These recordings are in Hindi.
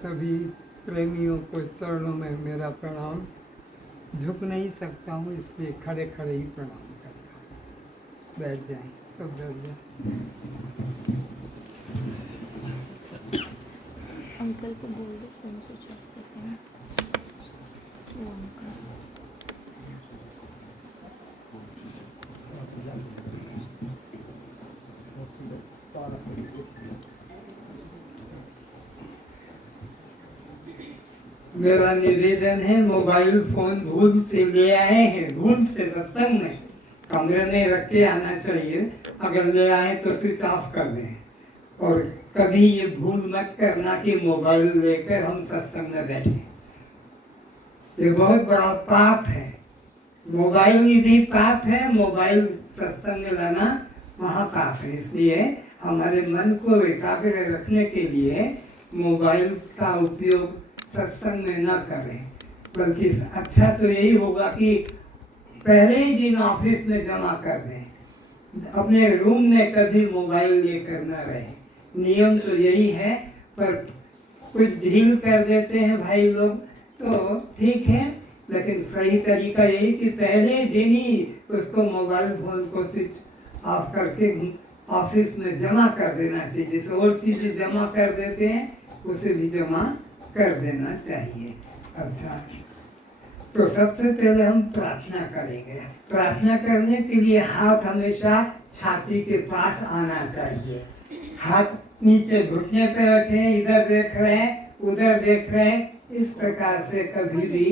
सभी प्रेमियों को चरणों में मेरा प्रणाम। झुक नहीं सकता हूँ इसलिए खड़े खड़े ही प्रणाम करता हूँ। बैठ जाएं, सब बैठ जाएं। अंकल को बोल दो फोन स्विच ऑफ करते हैं। वो अंकल मेरा निवेदन है, मोबाइल फोन भूल से ले आए हैं, भूल से सत्संग में कमरे में रख के आना चाहिए। अगर ले आए तो स्विच ऑफ कर दें। और कभी ये भूल मत करना कि मोबाइल लेकर हम सत्संग में बैठे। ये बहुत बड़ा पाप है। मोबाइल भी पाप है, मोबाइल सत्संग में लाना महापाप है। इसलिए हमारे मन को एकाग्र रखने के लिए मोबाइल का उपयोग सत्संग में न करें, बल्कि अच्छा तो यही होगा कि पहले ही दिन ऑफिस में जमा कर दें। अपने रूम में कभी मोबाइल लेकर न रहे। नियम तो यही है, पर कुछ ढील कर देते हैं भाई लोग, तो ठीक है। लेकिन सही तरीका यही कि पहले दिन ही उसको मोबाइल फोन को स्विच ऑफ करके ऑफिस में जमा कर देना चाहिए। जैसे और चीज़ें जमा कर देते हैं, उसे भी जमा कर देना चाहिए। अच्छा, तो सबसे पहले हम प्रार्थना करेंगे। प्रार्थना करने के लिए हाथ हमेशा छाती के पास आना चाहिए। हाथ नीचे घुटने पे रखें, इधर देख रहे हैं, उधर देख रहे हैं। इस प्रकार से कभी भी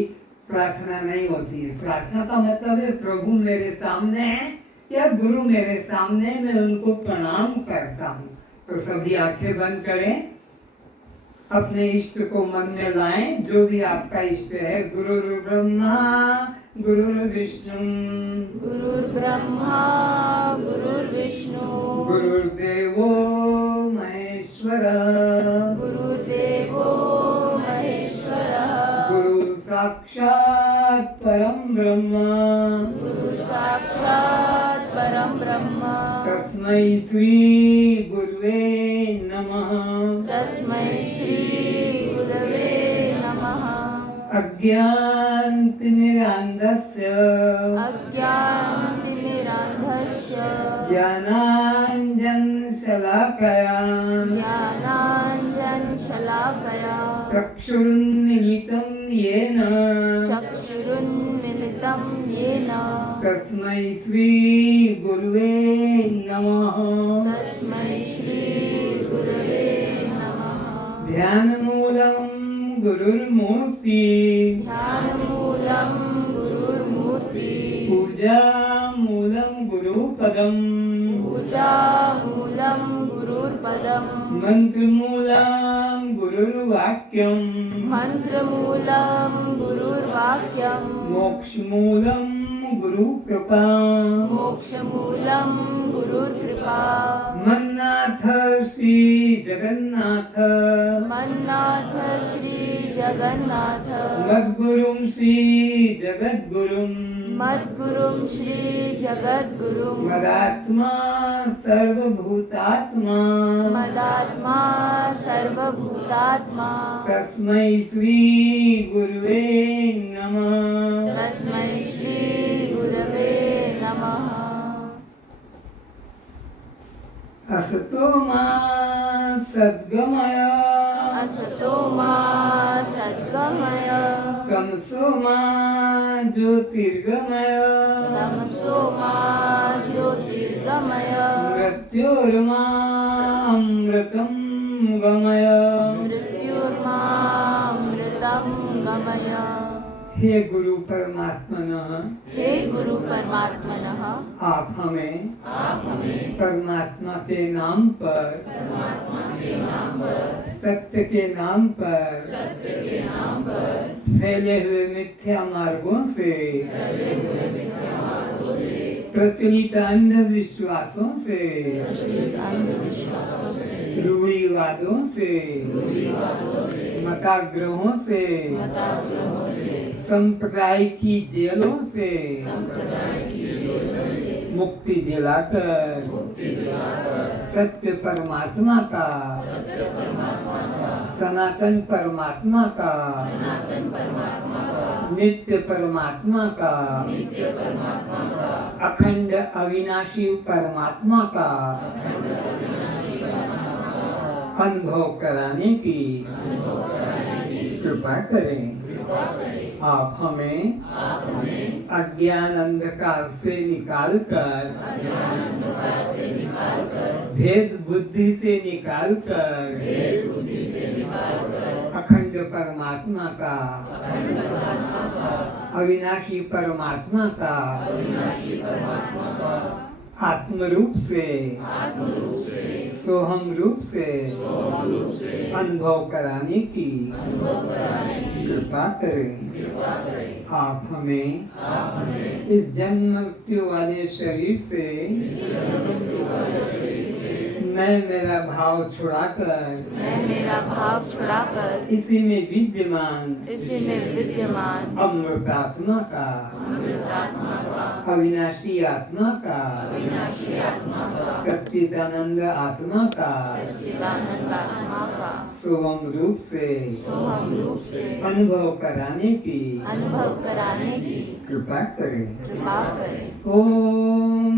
प्रार्थना नहीं होती है। प्रार्थना का मतलब है प्रभु मेरे सामने है या गुरु मेरे सामने, मैं उनको प्रणाम करता हूँ। तो सभी आंखें बंद करें, अपने इष्ट को मन में लाएं, जो भी आपका इष्ट है। गुरुर् ब्रह्मा गुरुर्विष्णु गुरुर्ब्रह्मा गुरुर्विष्णु गुरुर्देवो महेश्वर गुरुर्देवो महेश्वर गुरु साक्षात् परम ब्रह्म गुरु साक्षात् परम ब्रह्म तस्मै श्री गुरुवे नमः तस्मै श्री गुरवे नमः। अज्ञानतिमिरान्धस्य अज्ञानतिमिरान्धस्य ज्ञानाञ्जनशलाकया ज्ञानाञ्जनशलाकया चक्षुरुन्मिलितं येन चक्षुरुन्मिलितं येन तस्मै श्री गुरुवे नमः तस्मै श्री गुरवे नमः। ध्यानमूलं गुरुर्मूर्ति ध्यानमूलं गुरुर्मूर्ति पूजामूलं गुरुपदं पूजामूलं गुरुर्पदं मन्त्रमूलं गुरुर्वाक्यं मन्त्रमूलं गुरुर्वाक्यं मोक्षमूलं गुरुकृपा मोक्षमूलं गुरुर्कृपा मन्नाथ श्री जगन्नाथ मन्नाथ श्री जगन्नाथ मद्गुरुं श्री जगद्गुरुं मद्गुरुं श्री जगद्गुरुं मदात्मा सर्वभूतात्मा मदात्मा सर्वभूतात्मा तस्मै श्री गुरुवे नमः तस्मै श्री गुरवे नमः। असतो मा सद्गमय असतो मा सद्गमय तमसो मा ज्योतिर्गमय तमसो मा ज्योतिर्गमय मृत्योर्मामृतं गमय मृत्युर्मामृतं गमय। हे गुरु परमात्मनः, हे गुरु परमात्मनः, आप हमें परमात्मा के नाम पर सत्य के नाम पर फैले हुए मिथ्या मार्गों से प्रचलित अंधविश्वासों से अंधविश्वासों से रूढ़िवादों से मताग्रहों से संप्रदाय की जेलों से मुक्ति दिलाकर सत्य परमात्मा का सनातन परमात्मा का नित्य परमात्मा का अखंड अविनाशी परमात्मा का अनुभव कराने की कृपा करें। आप हमें अज्ञान अंधकार से निकालकर भेद बुद्धि से निकालकर अखंड परमात्मा का अविनाशी परमात्मा का आत्म रूप से सोहम रूप से अनुभव कराने की कृपा करें। आप हमें इस जन्म मृत्यु वाले शरीर से मैं मेरा भाव छुड़ाकर इसी में विद्यमान अमृतात्मा का अविनाशी आत्मा का सच्चिदानंद आत्मा का सोहम रूप से अनुभव कराने की कृपा करें। ओम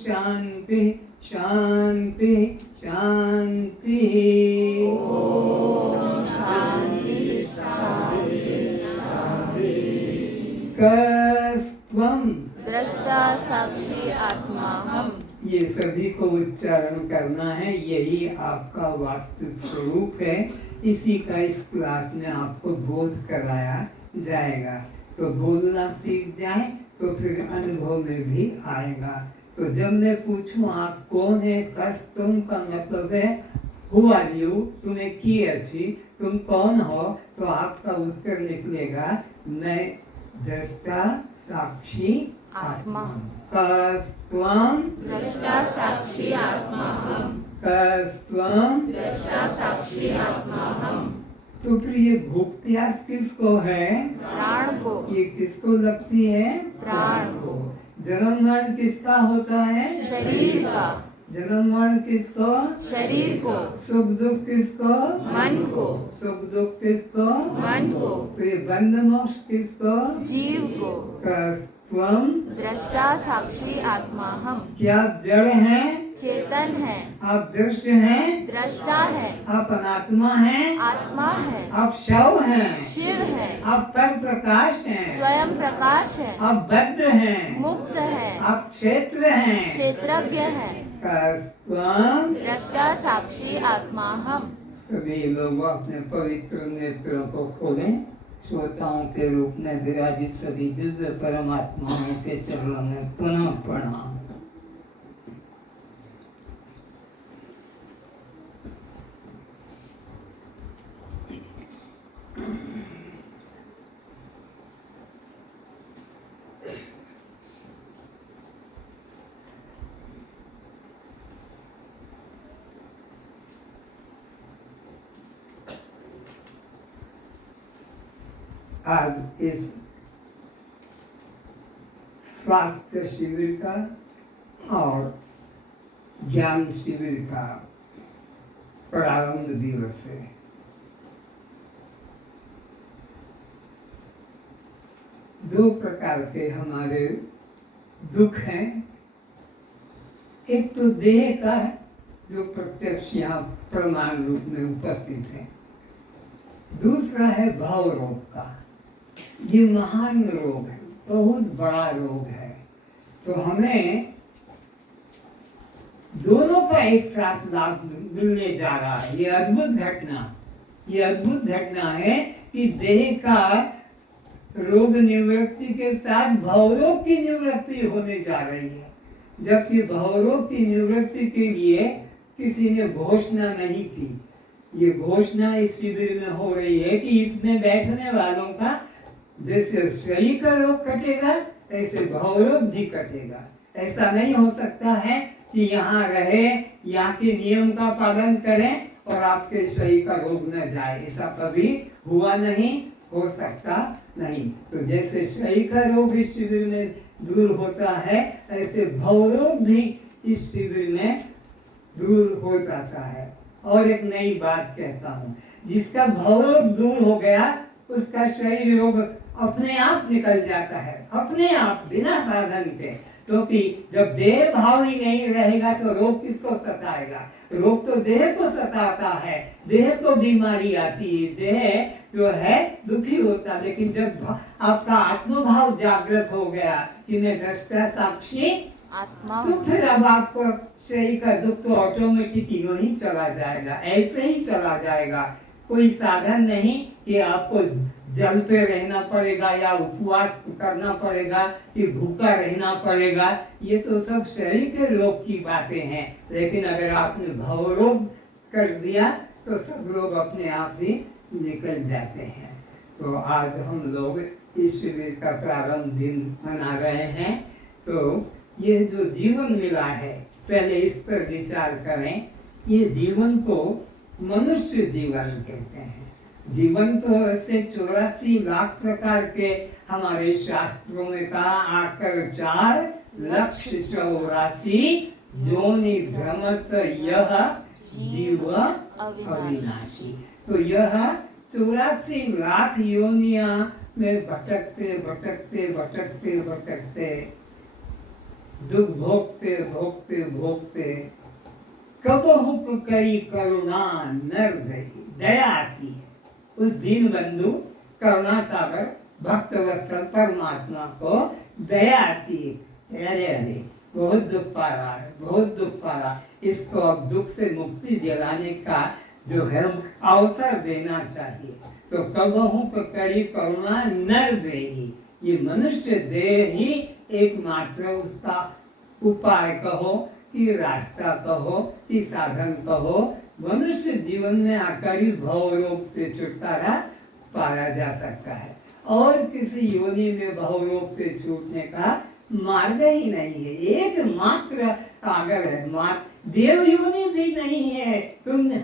शांति शांति शांति। ओम शांति शांति शांति। कस्त्वं दृष्टा साक्षी आत्मा हम। ये सभी को उच्चारण करना है, यही आपका वास्तविक स्वरूप है। इसी का इस क्लास में आपको बोध कराया जाएगा, तो बोलना सीख जाए तो फिर अनुभव में भी आएगा। तो जब मैं पूछूं आप कौन है, कस्त्वं का मतलब है हु आर यू, तुम्हें की अच्छी, तुम कौन हो, तो आपका उत्तर निकलेगा मैं दृष्टा साक्षी आत्मा। कस्त्वं दृष्टा साक्षी आत्मा हम। कस्त्वं दृष्टा साक्षी आत्मा हम। तो फिर ये भूख प्यास किसको है? प्राण को। ये किसको लगती है? प्राण को। जन्म मरण किसका होता है? शरीर का। जन्म मरण किसको? शरीर को। सुख दुख किसको? मन को। सुख दुख किसको? मन को। तो ये बंध मोक्ष किसको? जीव को। कस्त्वं दृष्टा साक्षी आत्मा हम। क्या आप जड़ हैं? चेतन है। आप दृश्य हैं? दृष्टा है। आप अनात्मा हैं? आत्मा है। आप शव हैं? शिव है। आप पर प्रकाश हैं? स्वयं प्रकाश है। आप बद्ध हैं? मुक्त है। आप क्षेत्र हैं? क्षेत्रज्ञ है। कस्त्वं दृष्टा साक्षी आत्मा हम। सभी लोग अपने पवित्र नेत्रों को खोलें। श्रोताओं के रूप में विराजित सभी दिव्य परमात्माओं के चरणों में पुनः प्रणाम। आज इस स्वास्थ्य शिविर का और ज्ञान शिविर का प्रारंभ दिवस है। दो प्रकार के हमारे दुख हैं। एक तो देह का जो प्रत्यक्ष यहाँ प्रमाण रूप में उपस्थित है, दूसरा है भाव रोग का। ये महान रोग है, बहुत बड़ा रोग है। तो हमें दोनों का एक साथ लाभ मिलने जा रहा है। ये अद्भुत घटना है कि देह का रोग निवृत्ति के साथ भवरोग की निवृत्ति होने जा रही है। जबकि भवरोग की निवृत्ति के लिए किसी ने घोषणा नहीं की। ये घोषणा इस शिविर में हो रही है कि इसमें बैठने वालों का जैसे शरीर का रोग कटेगा ऐसे भवरोग भी कटेगा। ऐसा नहीं हो सकता है कि यहाँ रहे, यहाँ के नियम का पालन करें और आपके शरीर का रोग न जाए। ऐसा कभी हुआ नहीं हो सकता नहीं। तो जैसे शरीर का रोग इस शिविर में दूर होता है, ऐसे भवरोग भी इस शिविर में दूर हो जाता है। और एक नई बात कहता हूँ, जिसका भवरोग दूर हो गया उसका शरीर रोग अपने आप निकल जाता है, अपने आप, बिना साधन के। क्योंकि जब देह भाव ही नहीं रहेगा तो रोग किसको सताएगा? रोग तो देह को सताता है, देह को बीमारी आती है, देह जो है दुखी होता है। लेकिन जब आपका आत्मभाव जागृत हो गया कि मैं दृष्टा साक्षी आत्मा, तो फिर अब आपको शरीर का दुख तो ऑटोमेटिक यूं ही चला जाएगा, ऐसे ही चला जाएगा। कोई साधन नहीं कि आपको जल पे रहना पड़ेगा या उपवास करना पड़ेगा कि भूखा रहना पड़ेगा। ये तो सब शरीर के रोग की बातें हैं। लेकिन अगर आपने भव रोग कर दिया तो सब रोग अपने आप ही निकल जाते हैं। तो आज हम लोग इस शिविर का प्रारंभ दिन मना रहे हैं। तो ये जो जीवन मिला है, पहले इस पर विचार करें। ये जीवन को मनुष्य जीवन कहते हैं। जीवन तो ऐसे 84 लाख प्रकार के हमारे शास्त्रों में कहा, आकर 4 लक्ष्य 84 जोनि भ्रमत यह जीव अविनाशी। तो यह 84 लाख योनियां में भटकते भटकते भटकते भटकते दुख भोगते भोगते भोगते कब हुक करी करुणा नर गई, दया आती है उस दीन बंधु करुणा सागर भक्त वत्सल परमात्मा को दया आती है। अरे अरे बहुत दुख पा रहा है, बहुत दुख पा रहा, इसको अब दुख से मुक्ति दिलाने का जो है अवसर देना चाहिए। तो कब हुक करी करुणा नर गई, ये मनुष्य देह ही एकमात्र उसका उपाय कहो कि रास्ता कहो कि साधन कहो, मनुष्य जीवन में आकर ही भव रोग से छुटकारा पाया जा सकता है। और किसी योनि में भव रोग से छूटने का मार्ग ही नहीं है। एकमात्र सागर है, देव योनि भी नहीं है।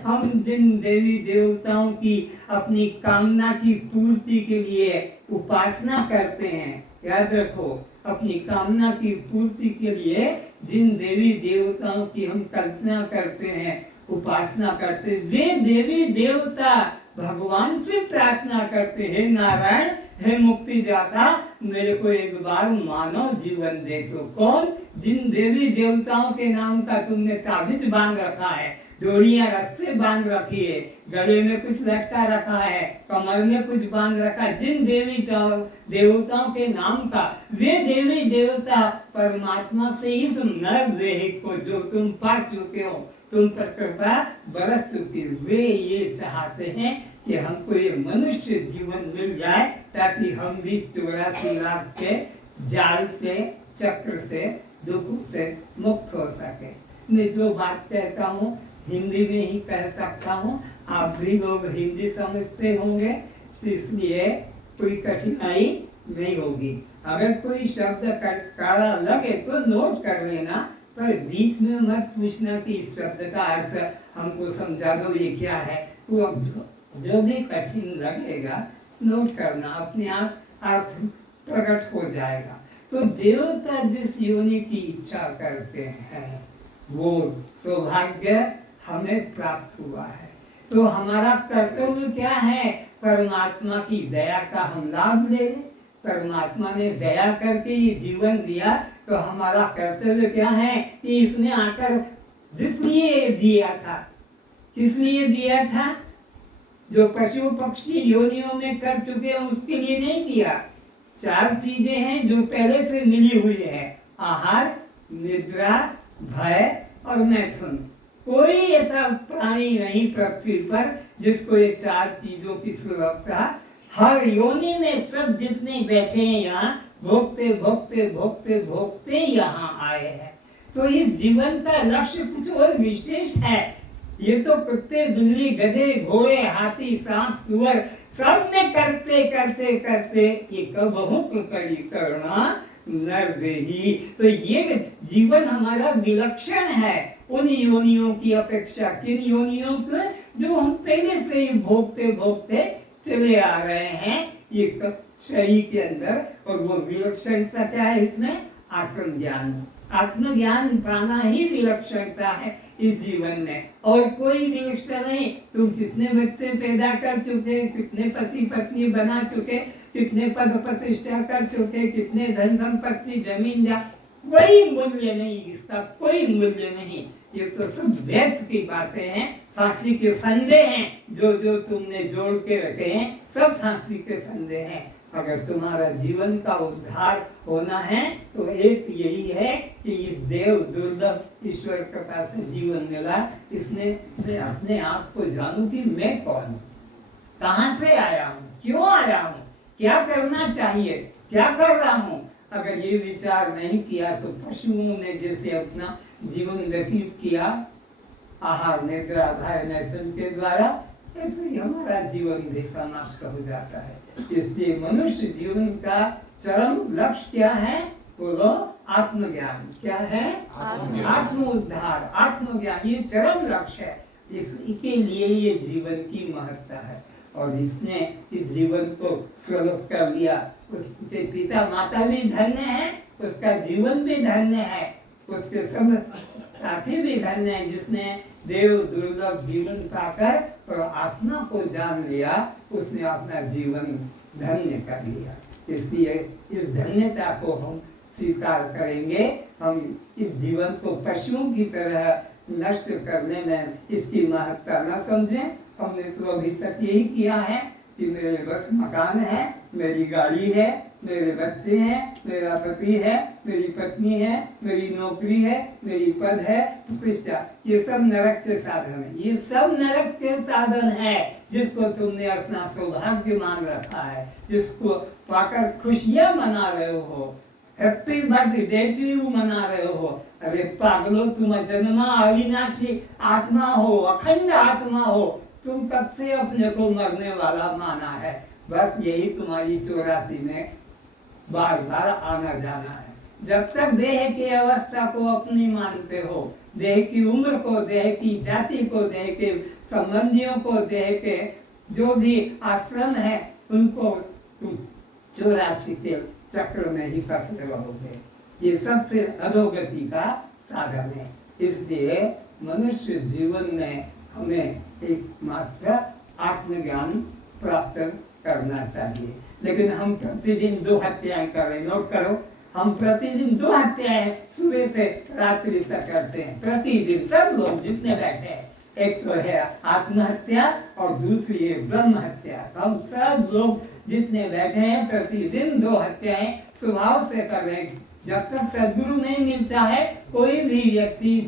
हम जिन देवी देवताओं की अपनी कामना की पूर्ति के लिए उपासना करते हैं, याद रखो, अपनी कामना की पूर्ति के लिए जिन देवी देवताओं की हम कल्पना करते हैं, उपासना करते, वे देवी देवता भगवान से प्रार्थना करते हैं, नारायण हे मुक्ति दाता मेरे को एक बार मानव जीवन दे। तो कौन? जिन देवी देवताओं के नाम का तुमने ताबिज बांध रखा है, डोरियां रस्से बांध रखी है, गले में कुछ लटका रखा है, कमर में कुछ बांध रखा है, जिन देवी देवताओं के नाम का, वे देवी देवता परमात्मा से इस नर देह को जो तुम पा चुके हो, तुम पर कृपा बरस चुकी, वे ये चाहते हैं कि हमको ये मनुष्य जीवन मिल जाए ताकि हम भी 84 लाख के जाल से, चक्र से, दुख से मुक्त हो सके। मैं जो बात कहता हूँ हिंदी में ही कह सकता हूँ, आप भी लोग हिंदी समझते होंगे, इसलिए कोई कठिनाई नहीं होगी। अगर कोई शब्द काला लगे तो नोट कर लेना, पर बीच में मत पूछना कि इस शब्द का अर्थ हमको समझा दो, ये क्या है। वो जो भी कठिन लगेगा नोट करना, अपने आप अर्थ प्रकट हो जाएगा। तो देवता जिस योनि की इच्छा करते हैं वो सौभाग्य हमें प्राप्त हुआ है। तो हमारा कर्तव्य क्या है? परमात्मा की दया का हम लाभ ले लें। परमात्मा ने दया करके ये जीवन दिया, तो हमारा कर्तव्य क्या है कि इसने आकर जिस लिए दिया था, किस लिए दिया था? जो पशु पक्षी योनियों में कर चुके हैं उसके लिए नहीं दिया। 4 चीजें हैं जो पहले से मिली हुई है, आहार, निद्रा, भय और मैथुन। कोई ऐसा प्राणी नहीं पृथ्वी पर जिसको ये 4 चीजों की सुलभता। हर योनि में सब जितने बैठे हैं यहाँ भोगते भोगते भोगते भोगते यहाँ आए हैं। तो इस जीवन का लक्ष्य कुछ और विशेष है। ये तो कुत्ते, बिल्ली, गधे, घोड़े, हाथी, सांप, सुअर सब में करते करते करते ये कबहु करी करुणा नर देही। तो ये जीवन हमारा विलक्षण है उन योनियों की अपेक्षा। किन योनियों को? जो हम पहले से ही भोगते भोगते चले आ रहे हैं। एक शरीर के अंदर। और वो विलक्षणता क्या है इसमें? आत्मज्ञान। आत्मज्ञान पाना ही विलक्षणता है इस जीवन में, और कोई विलक्षण नहीं। तुम कितने बच्चे पैदा कर चुके, कितने पति पत्नी बना चुके, कितने पद प्रतिष्ठा कर चुके, कितने धन संपत्ति जमीन जा, कोई मूल्य नहीं, इसका कोई मूल्य नहीं। ये तो सब व्यर्थ की बातें हैं, फांसी के फंदे हैं। जो जो तुमने जोड़ के रखे हैं सब फांसी के फंदे हैं। अगर तुम्हारा जीवन का उद्धार होना है तो एक यही है कि इस देव दुर्लभ ईश्वर कृपा से जीवन मिला, इसमें मैं अपने आप को जानूं कि मैं कौन हूँ, कहाँ से आया हूँ, क्यों आया हूँ, क्या करना चाहिए, क्या कर रहा हूँ। अगर ये विचार नहीं किया तो पशुओं ने जैसे अपना जीवन व्यतीत किया आहार निद्रा भय मैथुन के द्वारा, ऐसे ही हमारा जीवन भी समाप्त हो जाता है। इसलिए मनुष्य जीवन का चरम लक्ष्य क्या है? बोलो, आत्मज्ञान। क्या है? आत्म उद्धार, आत्मज्ञान, ये चरम लक्ष्य है। इसके लिए ये जीवन की महत्ता है। और इसने इस जीवन को स्वरूप कर लिया। उसके पिता माता भी धन्य है, उसका जीवन भी धन्य है, उसके सब साथी भी धन्य है, जिसने देव दुर्लभ जीवन पाकर और आत्मा को जान लिया, उसने अपना जीवन धन्य कर लिया। इसलिए इस धन्यता को हम स्वीकार करेंगे। हम इस जीवन को पशुओं की तरह नष्ट करने में इसकी महत्ता न समझें। हमने तो अभी तक यही किया है कि मेरे बस मकान है, मेरी गाड़ी है, मेरे बच्चे हैं, मेरा पति है, मेरी पत्नी है, मेरी नौकरी है, मेरी पद है, प्रतिष्ठा, ये सब नरक के साधन है। ये सब नरक के साधन है। जिसको तुमने अपना सौभाग्य मान रखा है, जिसको पाकर खुशियां मना रहे हो, हैप्पी बर्थडे टू यू मना रहे हो। अरे पागलो, तुम जन्मा अविनाशी आत्मा हो, अखंड आत्मा हो। तुम कब से अपने को मरने वाला माना है? बस यही तुम्हारी 84 में बार बार आना जाना है। जब तक देह की अवस्था को अपनी मानते हो, देह की उम्र को, देह की जाति को, देह के संबंधियों को, देह के जो भी आश्रम है, उनको तुम 84 के चक्र में ही फंसे रहोगे। ये सबसे अधोगति का साधन है। इसलिए मनुष्य जीवन में हमें एकमात्र आत्मज्ञान प्राप्त करना चाहिए। लेकिन हम प्रतिदिन 2 हत्याएं कर रहे हैं। नोट करो, हम प्रतिदिन 2 हत्याएं सुबह से रात्रि तक करते हैं। प्रतिदिन सब लोग जितने बैठे हैं, एक तो है आत्महत्या और दूसरी है ब्रह्म हत्या। हम सब लोग जितने बैठे हैं प्रतिदिन 2 हत्याएं स्वभाव से कर रहे हैं। जब तक सद्गुरु नहीं मिलता है, कोई भी व्यक्ति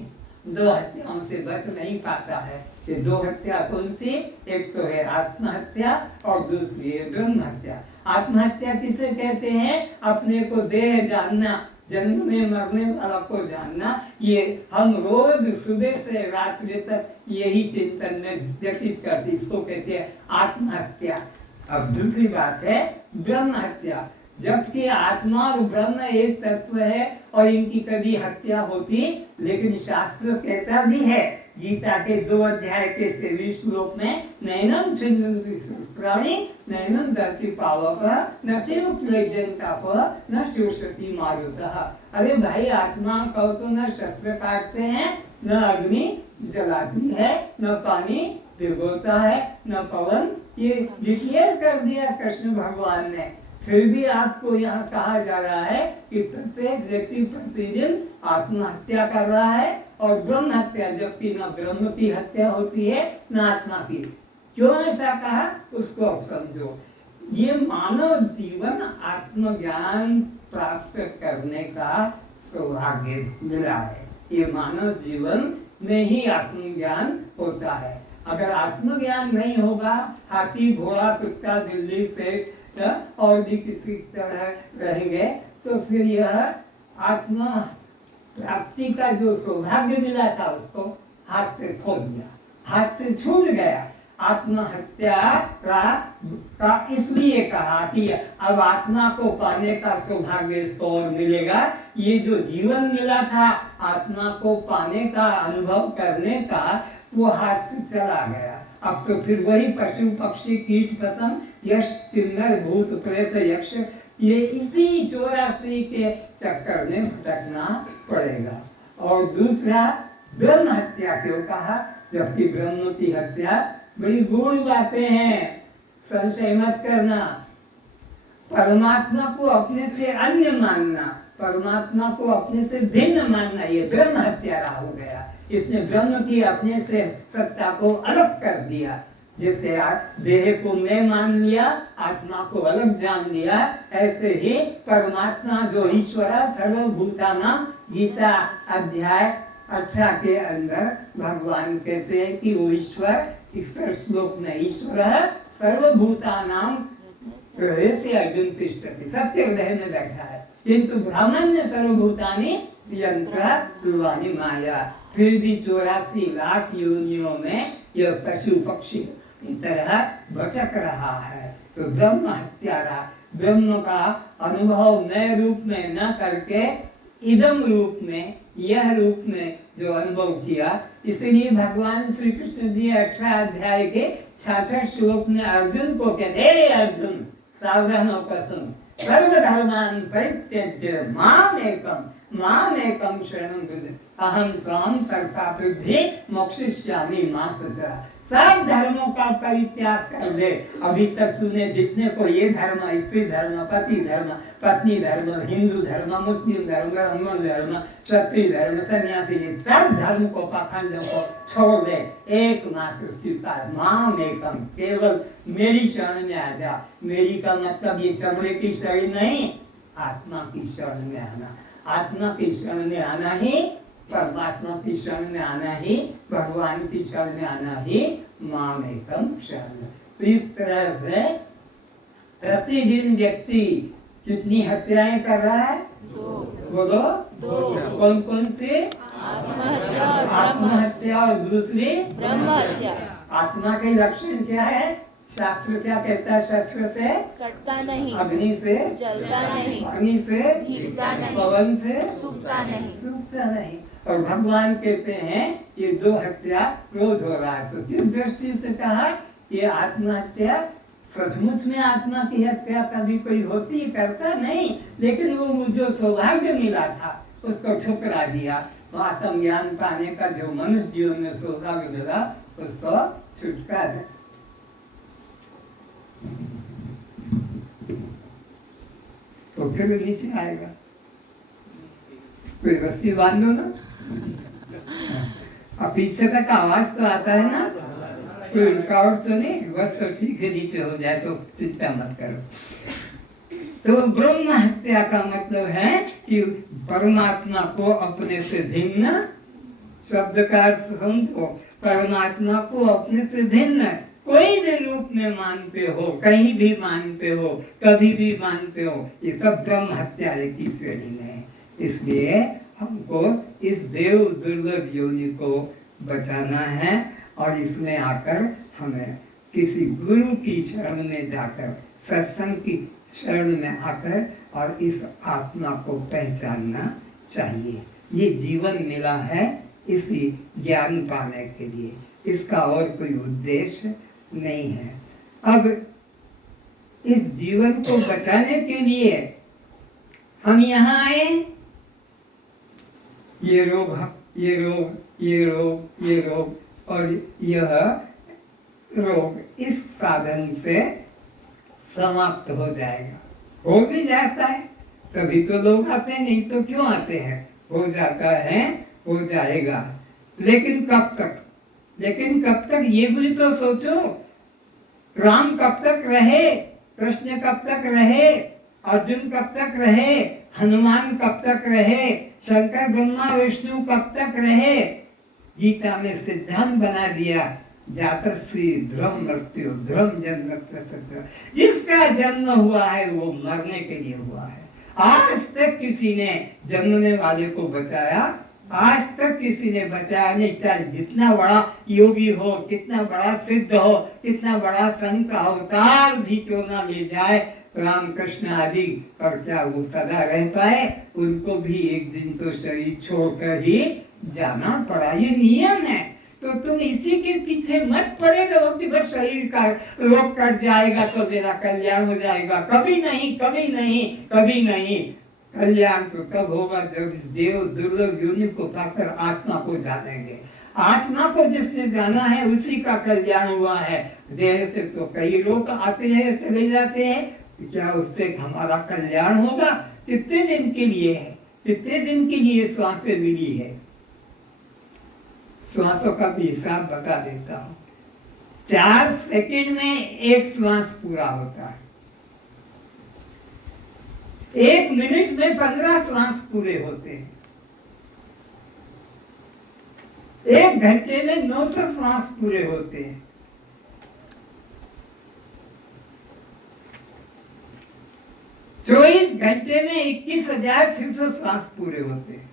2 हत्याओं से बच नहीं पाता है। ये 2 हत्या कौन सी? एक तो है आत्महत्या और दूसरी है ब्रह्म हत्या। आत्महत्या किसे कहते हैं? अपने को देह जानना, जन्म में मरने वाला को जानना। ये हम रोज सुबह से रात्रि तक यही चिंतन में व्यतीत करते, इसको कहते हैं आत्महत्या। अब दूसरी बात है ब्रह्म हत्या। जबकि आत्मा और ब्रह्म एक तत्व है और इनकी कभी हत्या होती, लेकिन शास्त्र कहता भी है गीता के 2 अध्याय के 23 श्लोक में, नैनम छिन्नन्ति शस्त्राणि नैनम दहति पावकः न चैव क्लेशयन्तापः न शोषयति मारुतः। अरे भाई, आत्मा को तो न शस्त्र काटते हैं, न अग्नि जलाती है, न पानी भिगोता है, न पवन। ये डिक्लेयर कर दिया कृष्ण भगवान ने। फिर भी आपको यहाँ कहा जा रहा है कि प्रत्येक व्यक्ति प्रतिदिन आत्महत्या कर रहा है और ब्रह्म हत्या, जबकि न ब्रह्म की हत्या होती है न आत्मा की। क्यों ऐसा कहा उसको अब समझो। ये मानव जीवन आत्मज्ञान प्राप्त करने का सौभाग्य मिला है। ये मानव जीवन में ही आत्मज्ञान होता है। अगर आत्मज्ञान नहीं होगा, हाथी घोड़ा कुत्ता बिल्ली से और भी किसी तरह रहेंगे, तो फिर यह आत्मा प्राप्ति का जो सौभाग्य मिला था उसको हाथ से खो दिया, हाथ से छूट गया। आत्महत्या का इसलिए कहा कि अब आत्मा को पाने का सौभाग्य इसको और मिलेगा। ये जो जीवन मिला था आत्मा को पाने का, अनुभव करने का, वो हाथ से चला गया। अब तो फिर वही पशु पक्षी कीट पतंग यश किन्नर भूत प्रेत यक्ष, ये इसी 84 के चक्कर में भटकना पड़ेगा। और दूसरा ब्रह्म हत्या क्यों कहा, जबकि ब्रह्म की हत्या बड़ी गूढ़ बातें हैं, संशय मत करना। परमात्मा को अपने से अन्य मानना, परमात्मा को अपने से भिन्न मानना, ये ब्रह्म हत्यारा हो गया। इसने ब्रह्म की अपने से सत्ता को अलग कर दिया। जैसे देह को मैं मान लिया, आत्मा को अलग जान लिया, ऐसे ही परमात्मा जो ईश्वर सर्वभूतानां, गीता अध्याय 18 के अंदर भगवान कहते हैं कि वो ईश्वर, 61 श्लोक में ईश्वर सर्वभूतानां हृदय से अर्जुन तिष्ठति, सबके हृदय में बैठा है, किंतु ब्राह्मण्य सर्वभूतानि यंत्र ध्रुवाणि माया। फिर भी 84 लाख योनियों में यह पशु पक्षी की तरह भटक रहा है। तो ब्रह्म हत्यारा, ब्रह्म का अनुभव मैं रूप में न करके इदम रूप में, यह रूप में जो अनुभव किया, इसलिए भगवान श्री कृष्ण जी 18 अध्याय के 66 श्लोक में अर्जुन को कहते, हे अर्जुन सावधान होकर सुन, सर्वधर्मान् परित्यज्य मामेकं शरणं व्रज, अहम त्वां सर्वपापेभ्यो मोक्षयिष्यामि मा शुचः। सब धर्मों का परित्याग कर दे। अभी तक तूने जितने को ये धर्म, स्त्री धर्म, पति धर्म, पत्नी धर्म, हिंदू धर्म, मुस्लिम धर्म, ब्राह्मण धर्म, क्षत्रिय धर्म, सन्यासी, ये सब धर्म को, पाखंडों को छोड़ दे, एकमात्र स्वीकार मामेकम, केवल मेरी शरण में आ जा। मेरी का मतलब ये चमड़े की शरण नहीं, आत्मा की शरण में आना। आत्मा की शरण में आना ही, परमात्मा की शरण में आना ही, भगवान की शरण में आना ही मामेकम शरण। तो इस तरह से प्रतिदिन व्यक्ति कितनी हत्याएं कर रहा है? बोलो। कौन कौन से? आत्महत्या और दूसरी ब्रह्म हत्या। आत्मा के लक्षण क्या है? शास्त्र क्या कहता है? शस्त्र से कटता नहीं, अग्नि से जलता नहीं, अग्नि से भीगता नहीं, पवन से सूखता नहीं। और भगवान कहते हैं ये 2 हत्या रोज हो रहा है। तो किस दृष्टि से कहा ये आत्महत्या? सचमुच में आत्मा की हत्या कभी कोई होती, करता नहीं, लेकिन वो जो सौभाग्य मिला था उसको ठुकरा दिया। आत्म ज्ञान पाने का जो मनुष्य जीवन में सौभाग्य मिला उसको छुटका दे। तो फिर नीचे आएगा, कोई रस्सी बांध दो ना। अब पीछे तक आवाज तो आता है ना, कोई रुकावट तो नहीं, बस तो ठीक है, नीचे हो जाए तो चिंता मत करो। तो ब्रह्म हत्या का मतलब है कि परमात्मा को अपने से भिन्न, शब्द का अर्थ समझो, परमात्मा को अपने से भिन्न कोई भी रूप में मानते हो, कहीं भी मानते हो, कभी भी मानते हो, ये सब ब्रह्म हत्या की श्रेणी में है। इसलिए हमको इस देव दुर्लभ योनि को बचाना है और इसमें आकर हमें किसी गुरु की शरण में जाकर, सत्संग की शरण में आकर और इस आत्मा को पहचानना चाहिए। ये जीवन मिला है इसी ज्ञान पाने के लिए, इसका और कोई उद्देश्य नहीं है। अब इस जीवन को बचाने के लिए हम यहाँ आए, ये रोग, ये रोग, ये रोग, ये रोग और यह रोग इस साधन से समाप्त हो जाएगा। हो भी जाता है, तभी तो लोग आते हैं, नहीं तो क्यों आते हैं? हो जाता है, हो जाएगा, लेकिन कब तक? लेकिन कब तक ये भी तो सोचो। राम कब तक रहे, कृष्ण कब तक रहे, अर्जुन कब तक रहे, हनुमान कब तक रहे, शंकर ब्रह्मा विष्णु कब तक रहे? गीता में सिद्धांत बना दिया, जातस्वी ध्रुवं मृत्यु ध्रुवं जन्म। जिसका जन्म हुआ है वो मरने के लिए हुआ है। आज तक किसी ने जन्मने वाले को बचाया? आज तक किसी ने बचाया नहीं। चाहे जितना बड़ा योगी हो, कितना बड़ा सिद्ध हो, कितना बड़ा संत अवतार भी क्यों ना ले जाए, रामकृष्ण आदि, पर क्या वो सदा रह पाए? उनको भी एक दिन तो शरीर छोड़कर ही जाना पड़ा। ये नियम है। तो तुम इसी के पीछे मत पड़े रहो कि बस शरीर का रोग कट जाएगा तो मेरा कल्याण हो जाएगा। कभी नहीं, कभी नहीं, कभी नहीं। कल्याण तो तब होगा जब इस देव दुर्लभ योनि को पाकर आत्मा को जानेंगे। आत्मा को जिसने जाना है उसी का कल्याण हुआ है। देह से तो कई रोग आते हैं चले जाते हैं, क्या उससे हमारा कल्याण होगा? कितने दिन के लिए है? कितने दिन के लिए श्वासें मिली है? श्वासों का भी हिसाब बता देता हूँ। 4 सेकंड में एक श्वास पूरा होता है। 1 मिनट में 15 श्वास पूरे होते हैं। 1 घंटे में 900 श्वास पूरे होते हैं। चौबीस घंटे में 21,600 श्वास पूरे होते हैं।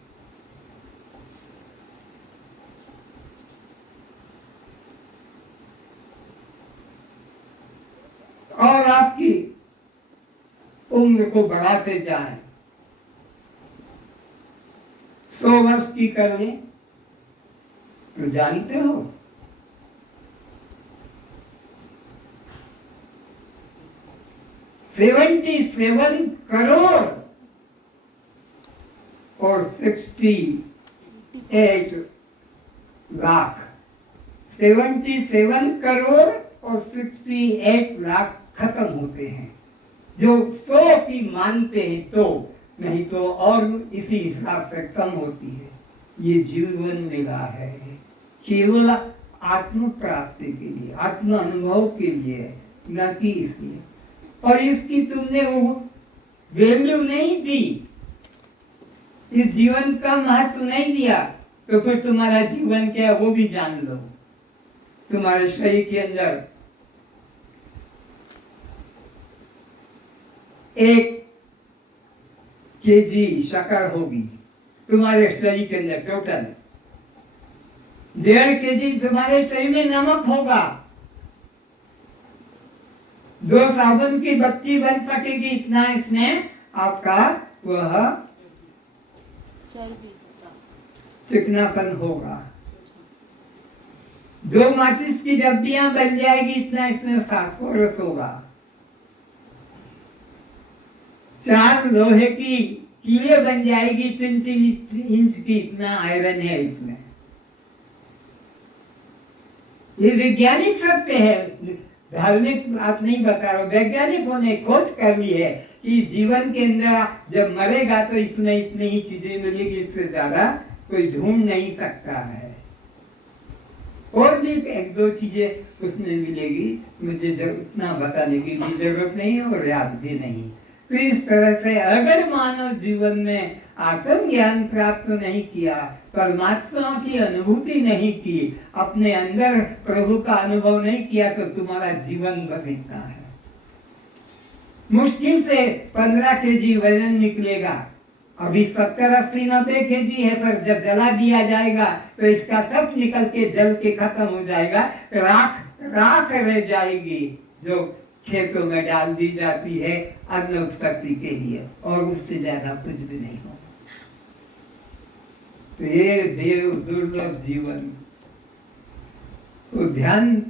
और आपकी उम्र को बढ़ाते जाएं। 100 वर्ष की कर लें तो जानते हो 77 करोड़ और 68 लाख। 77 करोड़ और 68 लाख खत्म होते हैं जो 100 की मानते हैं, तो नहीं तो और इसी हिसाब से कम होती है। ये जीवन मिला है केवल आत्म प्राप्ति के लिए, आत्म अनुभव के लिए, न कि इसलिए। और इसकी तुमने वो वैल्यू नहीं दी, इस जीवन का महत्व नहीं दिया, तो फिर तुम्हारा जीवन क्या वो भी जान लो। तुम्हारे शरीर के अंदर 1 केजी शक्कर होगी, तुम्हारे शरीर के अंदर टोटल 1.5 केजी तुम्हारे शरीर में नमक होगा। 2 साबुन की बत्ती बन सकेगी, इतना इसमें आपका वह चिकनापन होगा। 2 माचिस की डब्बियां बन जाएगी, इतना इसमें फास्फोरस होगा। 4 लोहे की कीले बन जाएगी, 3-3 इंच की, इतना आयरन है इसमें। ये वैज्ञानिक सत्य है, धार्मिक बात नहीं बता रहा। वैज्ञानिकों ने खोज कर ली है कि जीवन के अंदर जब मरेगा तो इसमें इतनी ही चीजें मिलेगी, इससे ज्यादा कोई ढूंढ नहीं सकता है। और भी 1-2 चीजें उसमें मिलेगी, मुझे इतना बताने की भी जरूरत नहीं है और याद भी नहीं। तो इस तरह से अगर मानव जीवन में आत्म ज्ञान प्राप्त नहीं किया, परमात्मा की अनुभूति नहीं की, अपने अंदर प्रभु का अनुभव नहीं किया, तो तुम्हारा जीवन बस इतना है। मुश्किल से 15 केजी वजन निकलेगा। अभी 70-80-90 केजी है, पर जब जला दिया जाएगा तो इसका सब निकल के जल के खत्म हो जाएगा। राख राख रह जाएगी जो खेतों में डाल दी जाती है अन्न उत्पत्ति के लिए, और उससे ज्यादा कुछ भी नहीं होगा। तो ये देव दुर्लभ जीवन तो ध्यान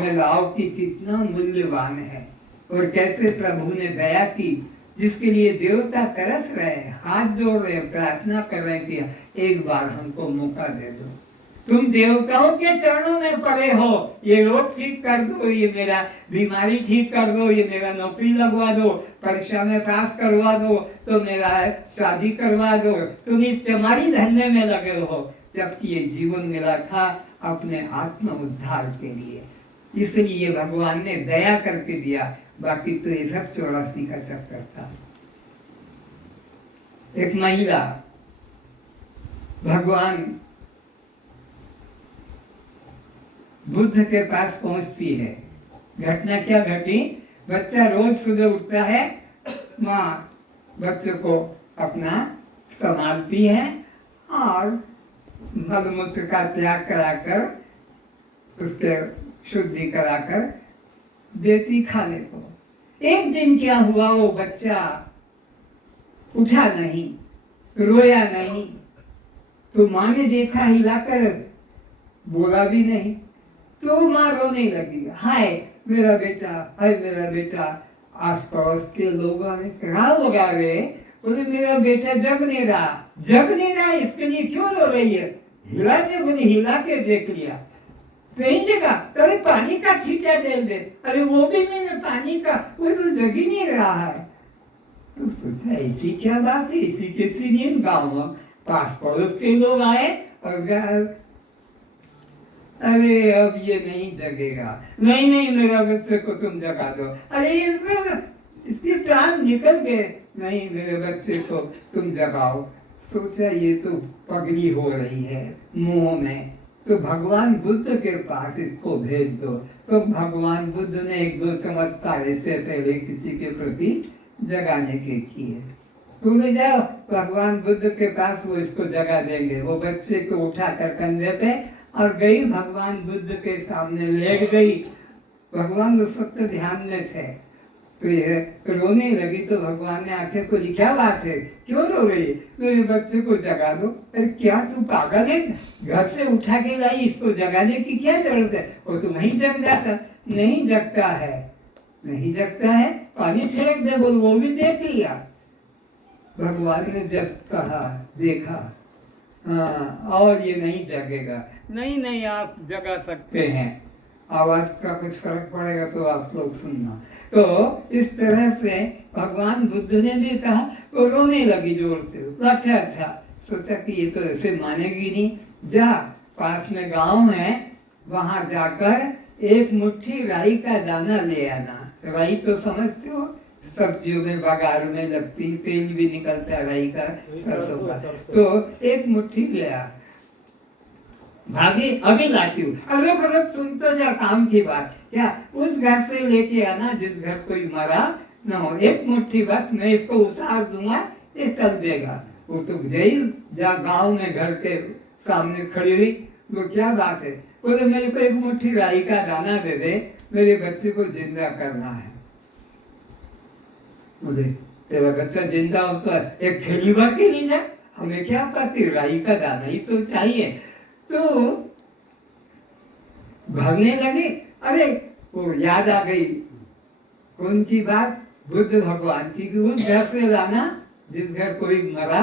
में लाओ कि कितना मूल्यवान है और कैसे प्रभु ने दया की, जिसके लिए देवता तरस रहे, हाथ जोड़ रहे, प्रार्थना कर रहे कि एक बार हमको मौका दे दो। तुम देवताओं के चरणों में पड़े हो, ये रोग ठीक कर दो, ये मेरा बीमारी ठीक कर दो, ये मेरा नौकरी लगवा दो, परीक्षा में पास करवा दो, तो मेरा शादी करवा दो। तुम इस चमारी धंधे में लगे हो, जबकि ये जीवन मिला था अपने आत्म उद्धार के लिए। इसलिए भगवान ने दया करके दिया, बाकी तो ये सब 84 का चक्कर था। एक महिला भगवान बुद्ध के पास पहुंचती है। घटना क्या घटी? बच्चा रोज सुबह उठता है, माँ बच्चे को अपना संभालती है और मलमूत्र का त्याग कराकर उसके शुद्धि कराकर देती खाने को। एक दिन क्या हुआ, वो बच्चा उठा नहीं, रोया नहीं, तो माँ ने देखा, हिलाकर बोला भी नहीं। तो माँ रोने लगी, हाय मेरा बेटा, हाय मेरा बेटा। आस पड़ोस के लोगों ने कहा होगा रे, बोले मेरा बेटा जग नहीं रहा, इसके लिए क्यों रो रही है? हिला दे, बोले हिला के देख लिया, नहीं जगा। अरे पानी का छींटा दे, अरे वो भी मैंने पानी का, वो तो जग ही नहीं रहा है। तो सोचा ऐसी क्या बात है, इसी के सीनियन गाँव में पास पड़ोस के लोग आए और अरे अब ये नहीं जगेगा, नहीं मेरा बच्चे को तुम जगा दो। अरे इसके प्राण निकल गए, नहीं मेरे बच्चे को तुम जगाओ। सोचा ये तो पगली हो रही है मुंह में, तो भगवान बुद्ध के पास इसको भेज दो। तो भगवान बुद्ध ने एक दो चमत्कार इससे पहले किसी के प्रति जगाने के किए। तुम ले जाओ भगवान बुद्ध के पास, वो इसको जगा देंगे। वो बच्चे को उठाकर कंधे पे और गई भगवान बुद्ध के सामने लेट गई। भगवान उस वक्त ध्यान में थे, तो ये रोने लगी। तो भगवान ने आंखें खोली, क्या बात है, क्यों रो रही है? मेरे बच्चे को जगा दो। अरे क्या तू पागल है, घर से उठा के लाई, इसको जगाने की क्या जरूरत है? वो तो नहीं जग जाता। नहीं जगता है, नहीं जगता है, पानी छिड़क दे, बोल। वो भी देख लिया। भगवान ने जब कहा, देखा, हाँ, और ये नहीं जगेगा। नहीं आप जगा सकते हैं, आवाज का कुछ फर्क पड़ेगा तो आप लोग सुनना। तो इस तरह से भगवान बुद्ध ने भी कहा, वो रोने लगी जोर से। अच्छा, सोचा कि ये तो ऐसे मानेगी नहीं। जा, पास में गांव है, वहां जाकर एक मुट्ठी राई का दाना ले आना। राई तो समझते हो, सब्जियों में बघार में लगती, तेल भी निकलता है राई का, सरसों का। तो एक मुट्ठी ले आ। भाभी अभी लाती हूँ। अरे सुन तो जा, काम की बात। क्या उस घर से लेके आना जिस घर कोई मरा न हो, एक मुट्ठी बस, मैं इसको उसार दूंगा, ये चल देगा। वो तो जा गांव में घर के सामने खड़ी हुई। वो क्या बात है? बोले मेरे को एक मुट्ठी राई का दाना दे दे, मेरे बच्चे को जिंदा करना है। बोले तेरा बच्चा जिंदा हो तो एक थैली भर के ले जा, हमें क्या पता, राई का दाना ही तो चाहिए। तो भागने लगे। अरे वो याद आ गई, कौन की बात? बुद्ध भगवान की, कि उस घर से लाना जिस घर कोई मरा,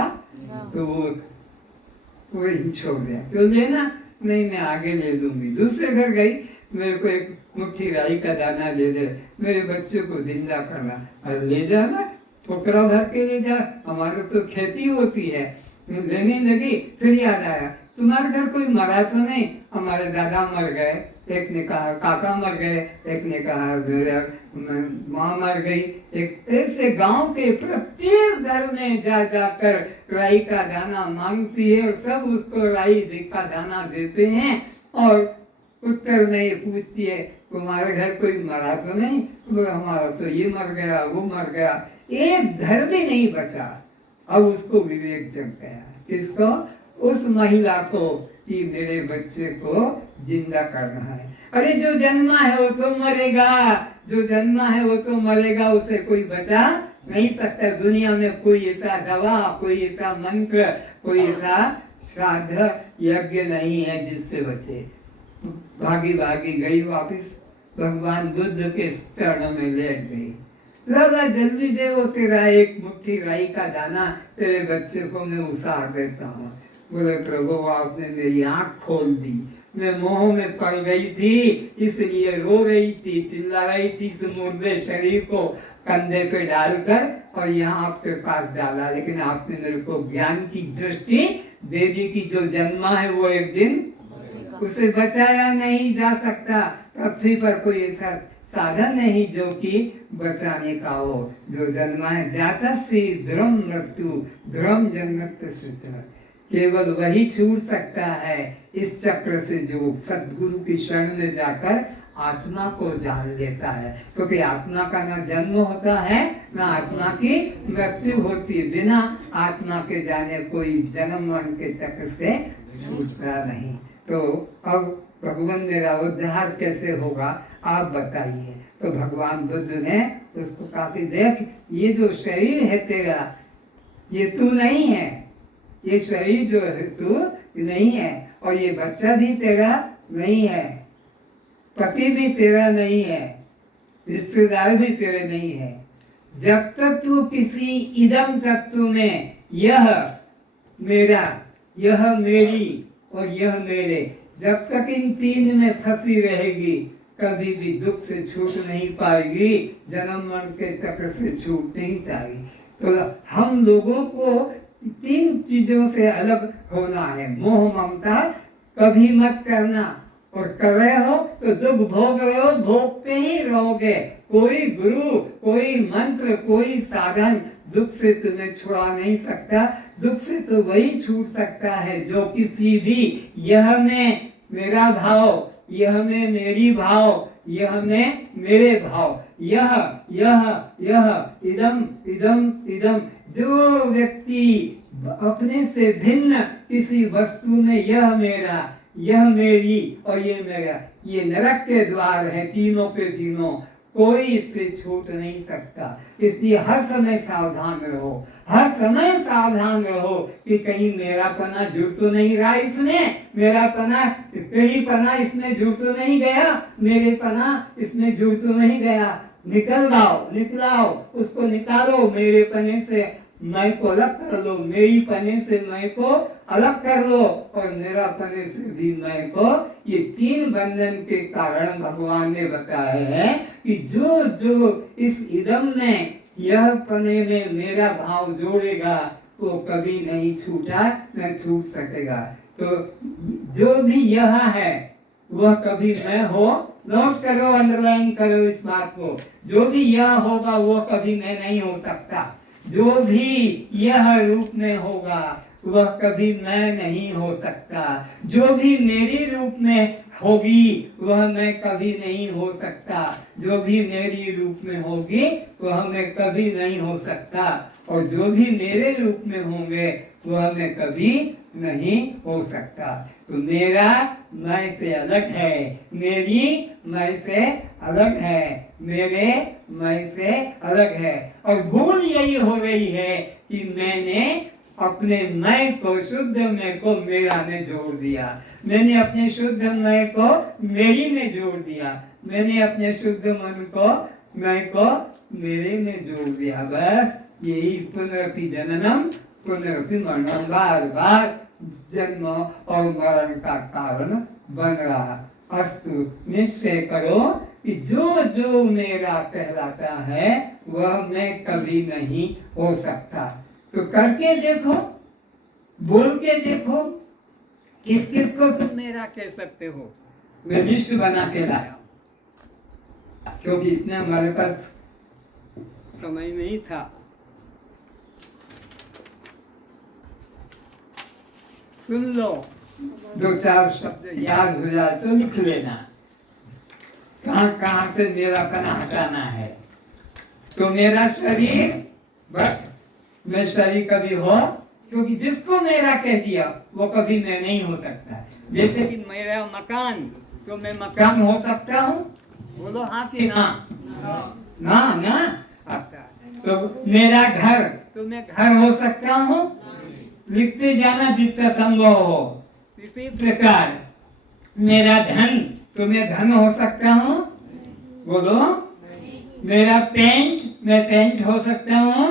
तो वो ही छोड़ दिया। तो लेना, नहीं मैं आगे ले लूंगी। दूसरे घर गई, मेरे को एक मुट्ठी राई का दाना दे दे, मेरे बच्चे को जिंदा करना। और ले जाना, टोकरा भर के ले जा, हमारे तो खेती होती है। लेने लगी, फिर याद आया, तुम्हारे घर कोई मरा तो नहीं? हमारे दादा मर गए, एक ने कहा काका मर गए, एक ने कहा माँ मर गई। एक ऐसे गांव के प्रत्येक घर में जा जाकर राई का दाना मांगती है, और सब उसको राई का दाना देते हैं। और उत्तर में ये पूछती है, तुम्हारे घर कोई मरा तो नहीं? तो हमारा तो ये मर गया, वो मर गया, एक घर भी नहीं बचा। अब उसको विवेक जग गया। किसको? उस महिला को, कि मेरे बच्चे को जिंदा करना है। अरे जो जन्मा है वो तो मरेगा, जो जन्मा है वो तो मरेगा, उसे कोई बचा नहीं सकता। दुनिया में कोई ऐसा दवा, कोई ऐसा मंत्र, कोई ऐसा श्राद्ध यज्ञ नहीं है जिससे बचे। भागी भागी गई वापिस, भगवान बुद्ध के चरणों में लेट गई। दादा जल्दी दे, वो तेरा एक मुट्ठी राई का दाना तेरे बच्चे को मैं उसार देता हूँ। बोले प्रभु आपने मेरी आँख खोल दी, मैं मोह में पड़ गई थी, इसलिए रो रही थी, चिल्ला रही थी, इस मुर्दे शरीर को कंधे पे डालकर और यहाँ आपके पास डाला। लेकिन आपने मेरे को ज्ञान की दृष्टि दे दी कि जो जन्मा है वो एक दिन, उसे बचाया नहीं जा सकता। पृथ्वी पर कोई ऐसा साधन नहीं जो कि बचाने का हो। जो जन्मा है, जाता से ध्रुम मृत्यु ध्रुम जन्मत सृजन, केवल वही छूट सकता है इस चक्र से जो सद्गुरु की शरण में जाकर आत्मा को जान लेता है। क्योंकि आत्मा का ना जन्म होता है, ना आत्मा की मृत्यु होती है। बिना आत्मा के जाने कोई जन्म मरण के चक्र से छूटता नहीं। तो अब भगवान मेरा उद्धार कैसे होगा आप बताइए। तो भगवान बुद्ध ने उसको काफी, देख ये जो शरीर है तेरा, ये तू नहीं है, ये शरीर जो है तू नहीं है, और ये बच्चा भी तेरा नहीं है, पति भी तेरा नहीं है, रिश्तेदार भी तेरे नहीं है। जब तक तू किसी इदम तत्व में यह मेरा, यह मेरी और यह मेरे, जब तक इन तीन में फंसी रहेगी कभी भी दुख से छूट नहीं पाएगी, जन्म मरण के चक्र से छूट नहीं पाएगी। तो हम लोगों को तीन चीजों से अलग होना है। मोह ममता कभी मत करना, और कर रहे हो तो दुख भोग रहे हो, भोगते ही रहोगे। कोई गुरु, कोई मंत्र, कोई साधन दुख से तुम्हें छुड़ा नहीं सकता। दुख से तो वही छूट सकता है जो किसी भी यह में मेरा भाव, यह में मेरी भाव, यह में मेरे भाव, यह यह यह इदम इदम इदम, जो व्यक्ति अपने से भिन्न किसी वस्तु में यह मेरा, यह मेरी और ये मेरा, ये नरक के द्वार है तीनों के तीनों, कोई इससे छूट नहीं सकता। इसलिए हर समय सावधान रहो, हर समय सावधान रहो कि कहीं मेरा पना जुड़ तो नहीं रहा इसमें, मेरा पना, तेरी पना इसमें जुड़ तो नहीं गया, मेरे पना इसमें जुड़ तो नहीं गया। निकलाओ, उसको निकालो, मेरे पने से मैं को अलग कर लो, मेरी पने से मैं को अलग कर लो, और मेरा पने से भी मैं को। ये तीन बंधन के कारण भगवान ने बताया है कि जो जो इस इदम में यह पने में मेरा भाव जोड़ेगा वो कभी नहीं छूटा, न छूट सकेगा। तो जो भी यह है वह कभी मैं हो, नोट करो, अंडरलाइन करो इस बात को, जो भी यह होगा वो कभी मैं नहीं हो सकता। जो भी यह रूप में होगा वह कभी मैं नहीं हो सकता। जो भी मेरी रूप में होगी वह मैं कभी नहीं हो सकता। जो भी मेरी रूप में होगी वह मैं कभी नहीं हो सकता, और जो भी मेरे रूप में होंगे वह मैं कभी नहीं हो सकता। तो मेरा मैं से अलग है, मेरी मैं से अलग है, मेरे मैं से अलग है। और भूल यही हो रही है कि मैंने अपने मैं को, शुद्ध मैं को मेरा में जोड़ दिया, मैंने अपने शुद्ध मैं को मेरी में जोड़ दिया, मैंने अपने शुद्ध मन को मैं को मेरे में जोड़ दिया। बस यही पुनरपि जननम पुनरपि मरणम, बार बार जन्म और मरण का कारण बन रहा। अस्तु, निश्चय करो कि जो जो मेरा कहलाता है वह मैं कभी नहीं हो सकता। तो करके देखो, बोल के देखो, किस किस को तुम मेरा कह सकते हो। मैं लिस्ट बना के लाया क्योंकि इतना हमारे पास समय नहीं था। सुन लो, दो चार शब्द याद हो जाए तो लिख लेना, कहाँ कहाँ से मेरा पना हटाना है। तो मेरा शरीर, बस मैं शरीर कभी हो, क्योंकि जिसको मेरा कह दिया वो कभी मैं नहीं हो सकता। जैसे कि मेरा मकान, तो मैं मकान हो सकता हूँ, बोलो हाँ कि ना? ना ना। अच्छा, तो मेरा घर, तो मैं घर हो सकता हूँ? लिखते जाना जितना संभव हो। इसी प्रकार मेरा धन, तो मैं धन हो सकता हूँ, बोलो। मेरा पेंट, मैं पेंट हो सकता हूँ।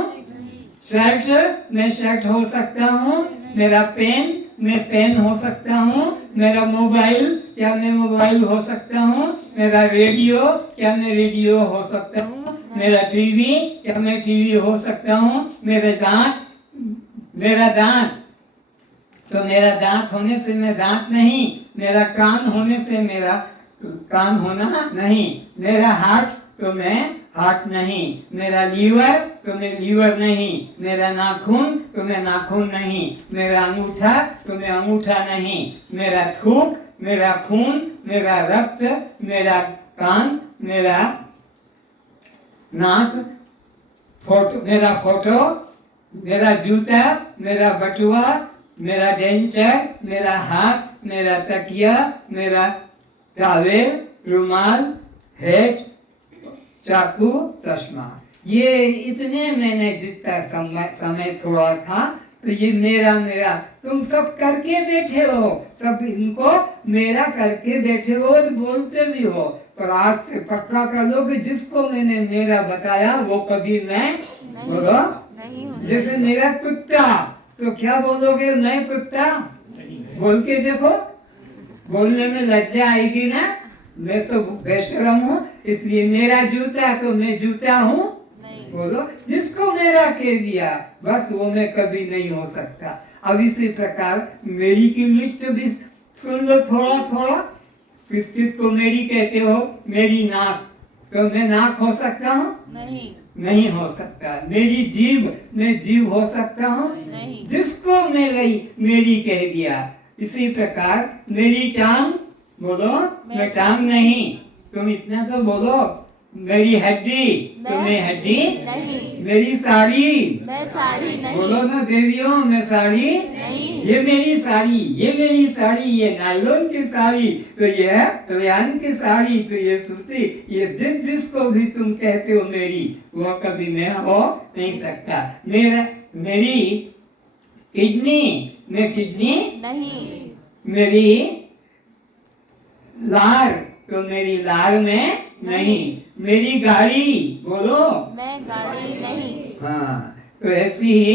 शर्ट, मैं शर्ट हो सकता हूँ। मेरा पेन, मैं पेन हो सकता हूँ। मेरा मोबाइल, क्या मैं मोबाइल हो सकता हूँ। मेरा रेडियो, क्या मैं रेडियो हो सकता हूँ। मेरा टीवी, क्या मैं टीवी हो सकता हूँ। मेरे दांत, मेरा दांत, तो मेरा दांत होने से मैं दांत नहीं, मेरा कान होने से मेरा कान होना नहीं। मेरा हाथ, तो मैं हाथ नहीं। मेरा लीवर, तो मैं लीवर नहीं। मेरा नाखून, तो मैं नाखून नहीं। मेरा अंगूठा, तो मैं अंगूठा नहीं। मेरा थूक, मेरा खून, मेरा रक्त, मेरा कान, मेरा नाक, फोटो, मेरा फोटो, मेरा जूता, मेरा बटुआ, मेरा डेंचर, मेरा हाथ, मेरा तकिया, मेरा टॉवेल, रुमाल, हेट, चाकू, चश्मा। ये इतने मैंने जितना समय थोड़ा था तो ये मेरा मेरा तुम सब करके बैठे हो, सब इनको मेरा करके बैठे हो और बोलते भी हो। पर आज से पक्का कर लो कि जिसको मैंने मेरा बताया वो कभी मैं बोलो नहीं हो जैसे मेरा कुत्ता, तो क्या बोलोगे मैं कुत्ता बोल के देखो, बोलने में लज्जा आएगी ना। मैं तो बेशरम हूँ इसलिए मेरा जूता तो मैं जूता हूँ बोलो। जिसको मेरा कह दिया बस वो मैं कभी नहीं हो सकता। अब इसी प्रकार मेरी की लिस्ट भी सुन लो थोड़ा थोड़ा। किस किस को मेरी कहते हो? मेरी नाक, तो मैं नाक हो सकता हूँ? नहीं हो सकता। मेरी जीभ, मैं जीभ हो सकता हूँ? नहीं। जिसको मेरी कह दिया। इसी प्रकार मेरी टांग बोलो मैं टांग नहीं। तुम इतना तो बोलो। मेरी हड्डी तो मैं हड्डी नहीं। मेरी साड़ी मैं साड़ी नहीं। बोलो ना देवियों मैं साड़ी नहीं। ये मेरी साड़ी, ये मेरी साड़ी, ये नायलॉन की साड़ी, तो ये रेयान की साड़ी, तो ये सूती, ये जिसको भी तुम कहते हो मेरी, वो कभी मैं हो नहीं सकता। मेरी किडनी, मैं किडनी नहीं। मेरी लार, तो मेरी लार में नहीं। मेरी गाड़ी बोलो मैं गाड़ी नहीं। हाँ, तो ऐसी ही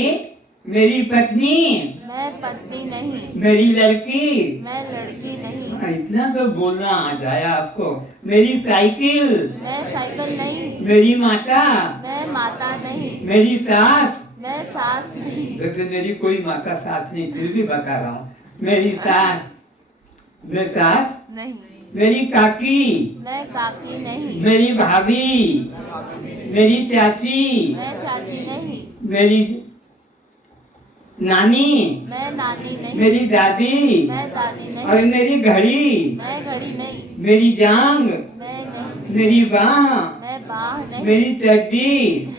मेरी पत्नी, मैं पत्नी नहीं। मेरी लड़की, मैं लड़की नहीं। हाँ, इतना तो बोलना आ जाए आपको। मेरी साइकिल, मैं साइकिल नहीं। मेरी माता, मैं माता नहीं। मेरी सास, मैं सास नहीं। वैसे मेरी कोई माता सास नहीं, फिर भी बता रहा हूँ। मेरी सास, मैं सास नहीं। मेरी काकी, मैं काकी नहीं। मेरी भाभी, मेरी चाची, मैं चाची नहीं। मेरी नानी, मैं नानी नहीं। मेरी दादी, मैं दादी नहीं। और मेरी घड़ी, मैं घड़ी नहीं। मेरी जांग, मैं नहीं। मेरी बाह, मैं बाह नहीं। मेरी चड्डी,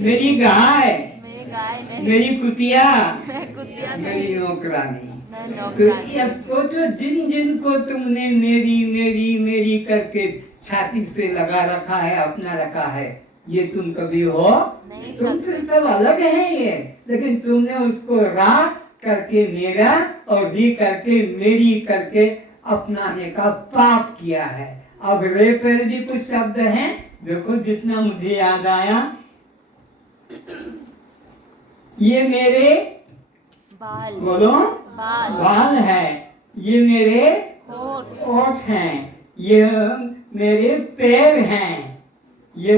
मेरी गाय, मेरी गाय नहीं। मेरी कुतिया, मैं कुतिया मेरी नहीं। नौकरानी। मैं तो नौकरानी। अब सोचो जिन जिन को तुमने मेरी मेरी मेरी करके छाती से लगा रखा है, अपना रखा है, ये तुम कभी हो नहीं तुमसे सकते। सब अलग है ये, लेकिन तुमने उसको रा करके मेरा और री करके मेरी करके अपनाने का पाप किया है। अब रे पर भी कुछ शब्द हैं, देखो जितना मुझे याद आया। ये मेरे बाल। बोलो बाल। बाल है, ये मेरे होठ। होठ हैं, ये मेरे पैर हैं, ये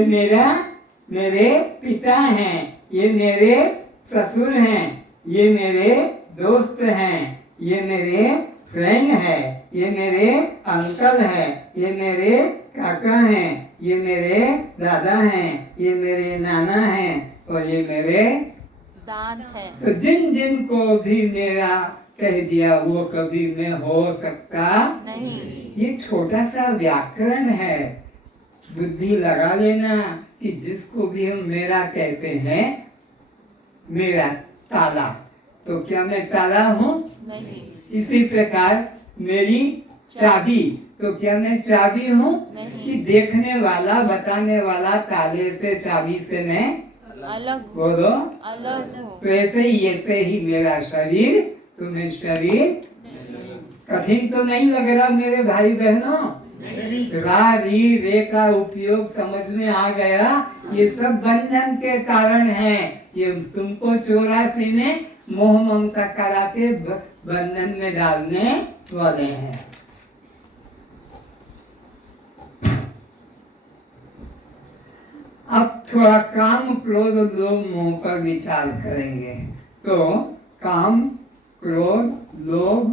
मेरे पिता हैं, ये मेरे ससुर हैं, ये मेरे दोस्त हैं, ये मेरे फ्रेंड है, ये मेरे अंकल है, ये मेरे काका हैं, ये मेरे दादा हैं, ये मेरे नाना हैं, और ये मेरे दांत है। तो जिन जिन को भी मेरा कह दिया वो कभी मैं हो सकता नहीं। ये छोटा सा व्याकरण है, बुद्धि लगा लेना कि जिसको भी हम मेरा कहते हैं, मेरा ताला, तो क्या मैं ताला हूँ? नहीं। इसी प्रकार मेरी चाबी, तो क्या मैं चाबी हूँ? नहीं। कि देखने वाला बताने वाला ताले से चाबी से मैं अलग हो। बोलो अलग हो। तो ऐसे ही मेरा शरीर, तुम्हें शरीर कठिन तो नहीं लग रहा मेरे भाई बहनों? रा री रे का उपयोग समझ में आ गया। ये सब बंधन के कारण है, ये तुमको 84 में मोह ममता करा के बंधन में डालने वाले हैं। अब थोड़ा काम क्रोध लोभ मोह पर विचार करेंगे। तो काम क्रोध लोभ,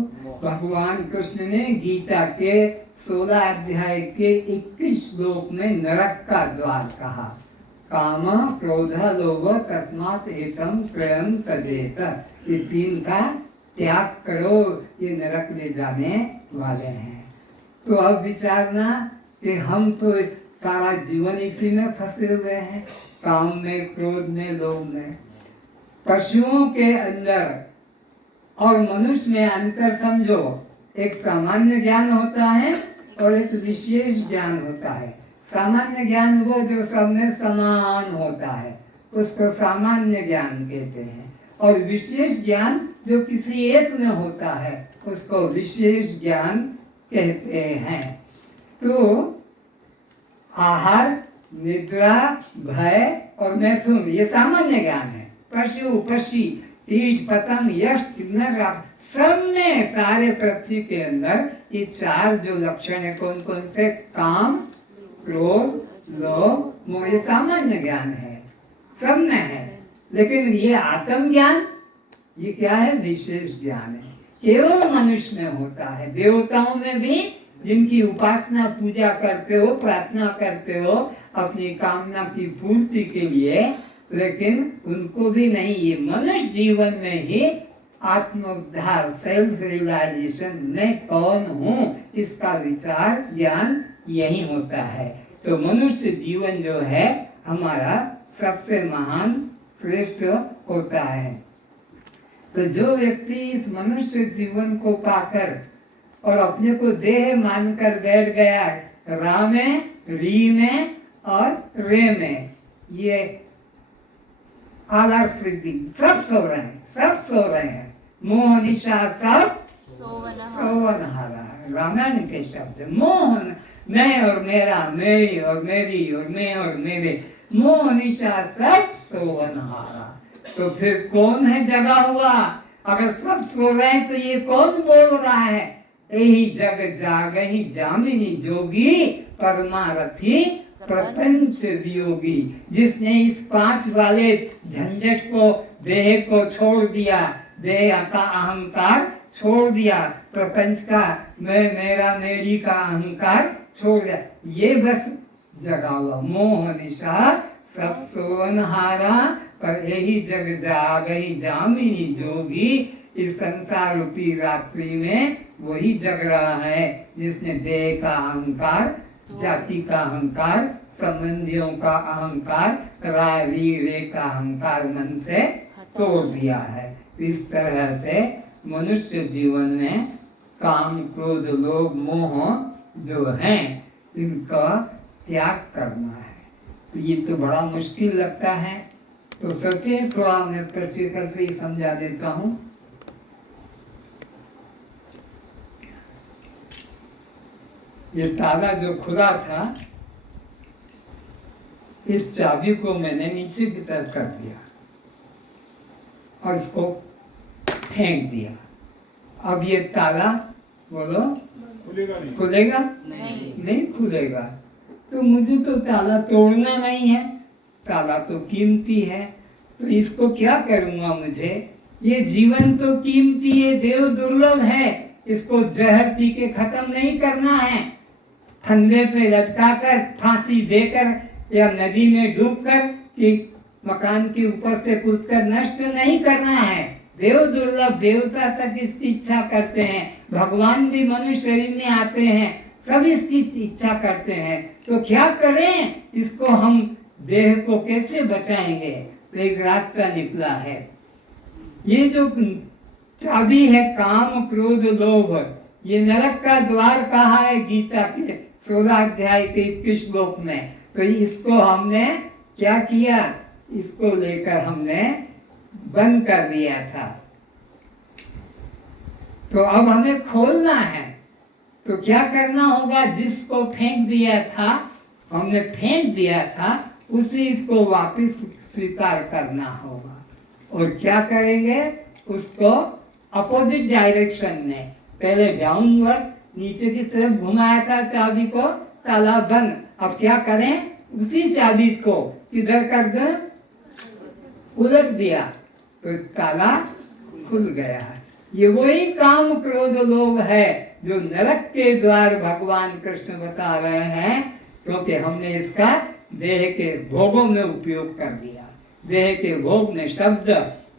भगवान कृष्ण ने गीता के 16 अध्याय के 21 श्लोक में नरक का द्वार कहा। काम क्रोध लोभ तस्मात् एतम त्रयं त्यजेत, ये तीन का त्याग करो, ये नरक ले जाने वाले हैं। तो अब विचारना कि हम तो सारा जीवन इसी में फंसे हुए हैं, काम में क्रोध में लोभ में। पशुओं के अंदर और मनुष्य में अंतर समझो, एक सामान्य ज्ञान होता है और एक विशेष ज्ञान होता है। सामान्य ज्ञान वो जो सब में समान होता है, उसको सामान्य ज्ञान कहते हैं। और विशेष ज्ञान जो किसी एक में होता है उसको विशेष ज्ञान कहते हैं। तो आहार, निद्रा, भय और मैथुन ये सामान्य ज्ञान है। पशु पक्षी, कीट पतंग, यक्ष किन्नर सब में, सारे पृथ्वी के अंदर ये चार जो लक्षण है कौन कौन से? काम, क्रोध, लोभ, मोह, ये सामान्य ज्ञान है, सब में है। लेकिन ये आत्मज्ञान ये क्या है? विशेष ज्ञान है, केवल मनुष्य में होता है। देवताओं में भी जिनकी उपासना पूजा करते हो, प्रार्थना करते हो अपनी कामना की पूर्ति के लिए, लेकिन उनको भी नहीं। ये मनुष्य जीवन में ही आत्मोद्धार, सेल्फ रियलाइजेशन, मैं कौन हूँ, इसका विचार ज्ञान यही होता है। तो मनुष्य जीवन जो है हमारा सबसे महान श्रेष्ठ होता है। तो जो व्यक्ति इस मनुष्य जीवन को पाकर और अपने को देह मानकर बैठ गया, रा में, री में और रे में, ये आलस सब सो रहे हैं, सब सो रहे हैं। मोह निशा सब सोवनहारा, रामायण के शब्द। मोहन, मैं और मेरा, मेरी और मेरी और मैं और मेरे, मोह निशा सब सोवनहारा। तो फिर कौन है जगा हुआ? अगर सब सो रहे हैं तो ये कौन बोल रहा है? यही जग जागहि जामिनी जोगी, परमारथी प्रपंच वियोगी। जिसने इस पांच वाले झंझट को, देह को छोड़ दिया, देह का अहंकार छोड़ दिया, प्रपंच का मैं मेरा मेरी का अहंकार छोड़ दिया, ये बस जगा हुआ। मोह निशा सब सोवनहारा, पर यही जग जागहि जामिनी जोगी। इस संसार रूपी रात्रि में वही जग रहा है जिसने देह का अहंकार, जाति का अहंकार, संबंधियों का अहंकार, री रे का अहंकार मन से तोड़ दिया है। इस तरह से मनुष्य जीवन में काम, क्रोध, लोभ, मोह जो है इनका त्याग करना है। तो ये तो बड़ा मुश्किल लगता है। तो सोचिए, थोड़ा मैं प्रैक्टिकल से ही समझा देता हूँ। ये ताला जो खुला था, इस चाबी को मैंने नीचे की तरफ कर दिया और इसको फेंक दिया। अब ये ताला, बोलो, खुलेगा नहीं खुलेगा। तो मुझे तो ताला तोड़ना नहीं है, ताला तो कीमती है, तो इसको क्या करूंगा? मुझे ये जीवन तो कीमती है, देव दुर्लभ है, इसको जहर पी के खत्म नहीं करना है, फंदे पे लटकाकर, फांसी देकर या नदी में डूबकर कि मकान के ऊपर से कूदकर नष्ट नहीं करना है। देव दुर्लभ, देवता तक इसकी इच्छा करते हैं, भगवान भी मनुष्य शरीर में आते हैं, सब इसकी इच्छा करते हैं। तो क्या करें? इसको हम देह को कैसे बचाएंगे? तो एक रास्ता निकला है। ये जो चाबी है काम, क्रोध, लोभ, ये नरक का द्वार कहा है गीता के 16 अध्याय के 21 श्लोक में। तो इसको हमने क्या किया? इसको लेकर हमने बंद कर दिया था। तो अब हमें खोलना है। तो क्या करना होगा? जिसको फेंक दिया था, हमने फेंक दिया था, उसी को वापस स्वीकार करना होगा। और क्या करेंगे? उसको अपोजिट डायरेक्शन में, पहले डाउनवर्ड नीचे की तरफ घुमाया था चाबी को, ताला बंद। अब क्या करें? उसी चाबी को किधर कर दे? उलट दिया तो ताला खुल गया है। ये वही काम, क्रोध, लोभ है जो नरक के द्वार भगवान कृष्ण बता रहे हैं, क्योंकि हमने इसका देह के भोगों में उपयोग कर दिया। देह के भोग में शब्द,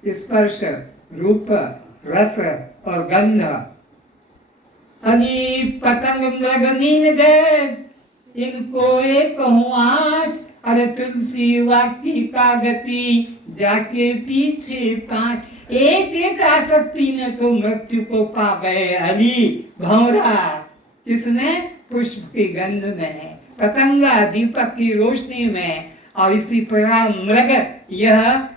स्पर्श, रूप, रस और गंध, अनी पतंग मृग नील गए, इनको एक हूँ आज, अरे तुलसी वाकी का गति जाके पीछे पांच। एक एक आसक्ति में तो मृत्यु को पा गए हरि भौरा। किसने? पुष्प की गंध में, पतंगा दीपक की रोशनी में, और इसी प्रकार मृग, यह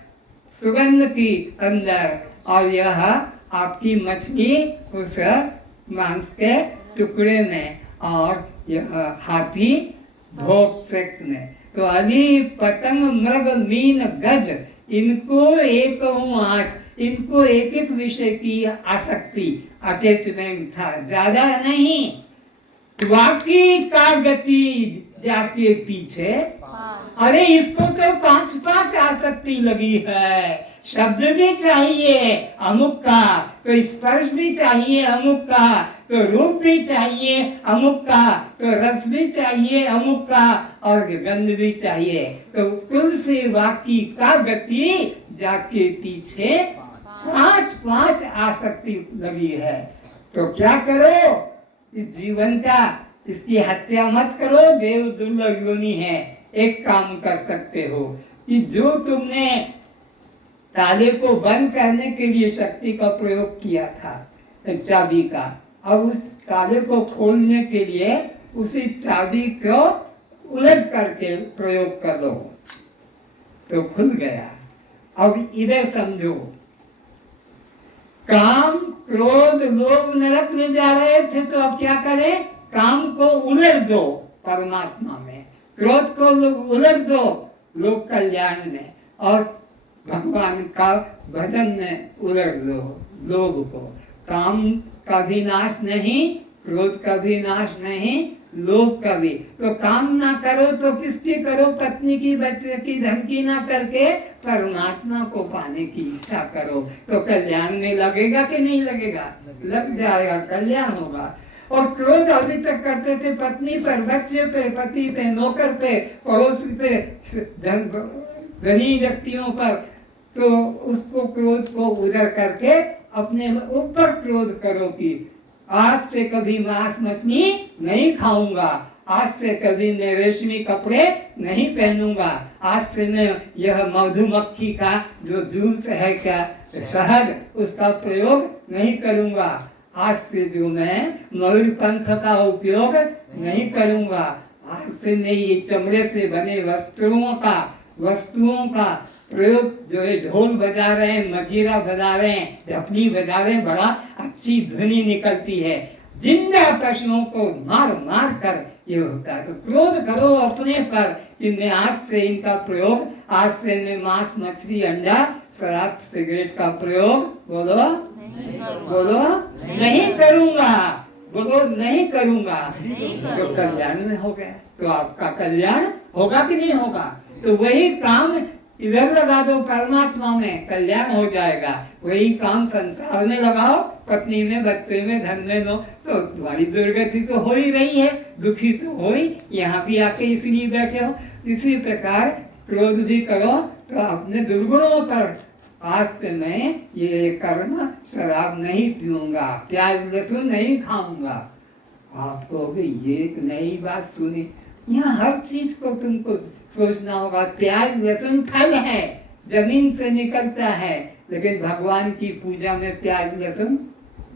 सुगंध थी अंदर, और यह आपकी मछली उस रस मांस के टुकड़े में, और यह हाथी भोग सेक्स में। तो अली पतंग मृग मीन गज, इनको एक आठ, इनको एक एक विषय की आसक्ति, अटैचमेंट था, ज्यादा नहीं। वाकी का गति जाके पीछे, अरे इसको तो 5-5 आसक्ति लगी है। शब्द भी चाहिए अमुक का, तो स्पर्श भी चाहिए अमुक का, तो रूप भी चाहिए अमुक का, तो रस भी चाहिए अमुक का, और गंध भी चाहिए। तो तुलसी वाकी का गति जाके पीछे 5-5 आसक्ति लगी है। तो क्या करो इस जीवन का, इसकी हत्या मत करो, देव दुर्लभ योनि है। एक काम कर सकते हो कि जो तुमने ताले को बंद करने के लिए शक्ति का प्रयोग किया था, चाबी का, अब उस ताले को खोलने के लिए उसी चाबी को उलट करके प्रयोग कर दो, तो खुल गया। अब इधर समझो, काम क्रोध लोभ नरक में जा रहे थे, तो अब क्या करें? काम को उलट दो परमात्मा में, क्रोध को उलट दो लोक कल्याण में, और भगवान का भजन में उलट दो लोभ को। काम का भी नाश नहीं, क्रोध का भी नाश नहीं, लोभ का भी। तो काम ना करो तो किसकी करो? पत्नी की, बच्चे की, धन की ना करके परमात्मा को पाने की इच्छा करो, तो कल्याण में लगेगा कि नहीं लगेगा? लग जाएगा, कल्याण होगा। और क्रोध अभी तक करते थे पत्नी पर, बच्चे पे, पति पे, नौकर पे, पड़ोसी पे, धनी व्यक्तियों पर, तो उसको क्रोध को उधर करके अपने ऊपर क्रोध करो कि आज से कभी मांस मछली नहीं खाऊंगा, आज से कभी मैं रेशमी कपड़े नहीं पहनूंगा, आज से मैं यह मधुमक्खी का जो जूस है क्या शहद, उसका प्रयोग नहीं करूंगा, आज से जो मैं मयूर पंख का उपयोग नहीं करूंगा, आज से मैं ये चमड़े से बने वस्तुओं का प्रयोग, जो है ढोल बजा रहे हैं, मजीरा बजा रहे हैं, ढपली बजा रहे हैं, बड़ा अच्छी ध्वनि निकलती है, जिंदा पशुओं को मार मार कर ये होता है। तो क्रोध करो अपने पर कि मैं आज से इनका प्रयोग, आज से मैं मांस मछली अंडा शराब सिगरेट का प्रयोग बोलो नहीं करूंगा, बोलो नहीं करूंगा, तो कल्याण में हो गया। तो आपका कल्याण होगा कि नहीं होगा? तो वही काम इधर लगा दो परमात्मा में, कल्याण हो जाएगा। वही काम संसार में लगाओ, पत्नी में, बच्चे में, धन में, नो, तो तुम्हारी दुर्गति तो हो ही रही है, दुखी तो हो ही, यहाँ भी आके इसलिए बैठे हो। इसी प्रकार क्रोध भी करो तो अपने दुर्गुणों पर, आज से मैं ये करना, शराब नहीं पीऊंगा, प्याज लहसुन नहीं खाऊंगा। आपको ये एक नई बात सुनी, यहाँ हर चीज को तुमको सोचना होगा। प्याज लहसुन फल है, जमीन से निकलता है, लेकिन भगवान की पूजा में प्याज लहसुन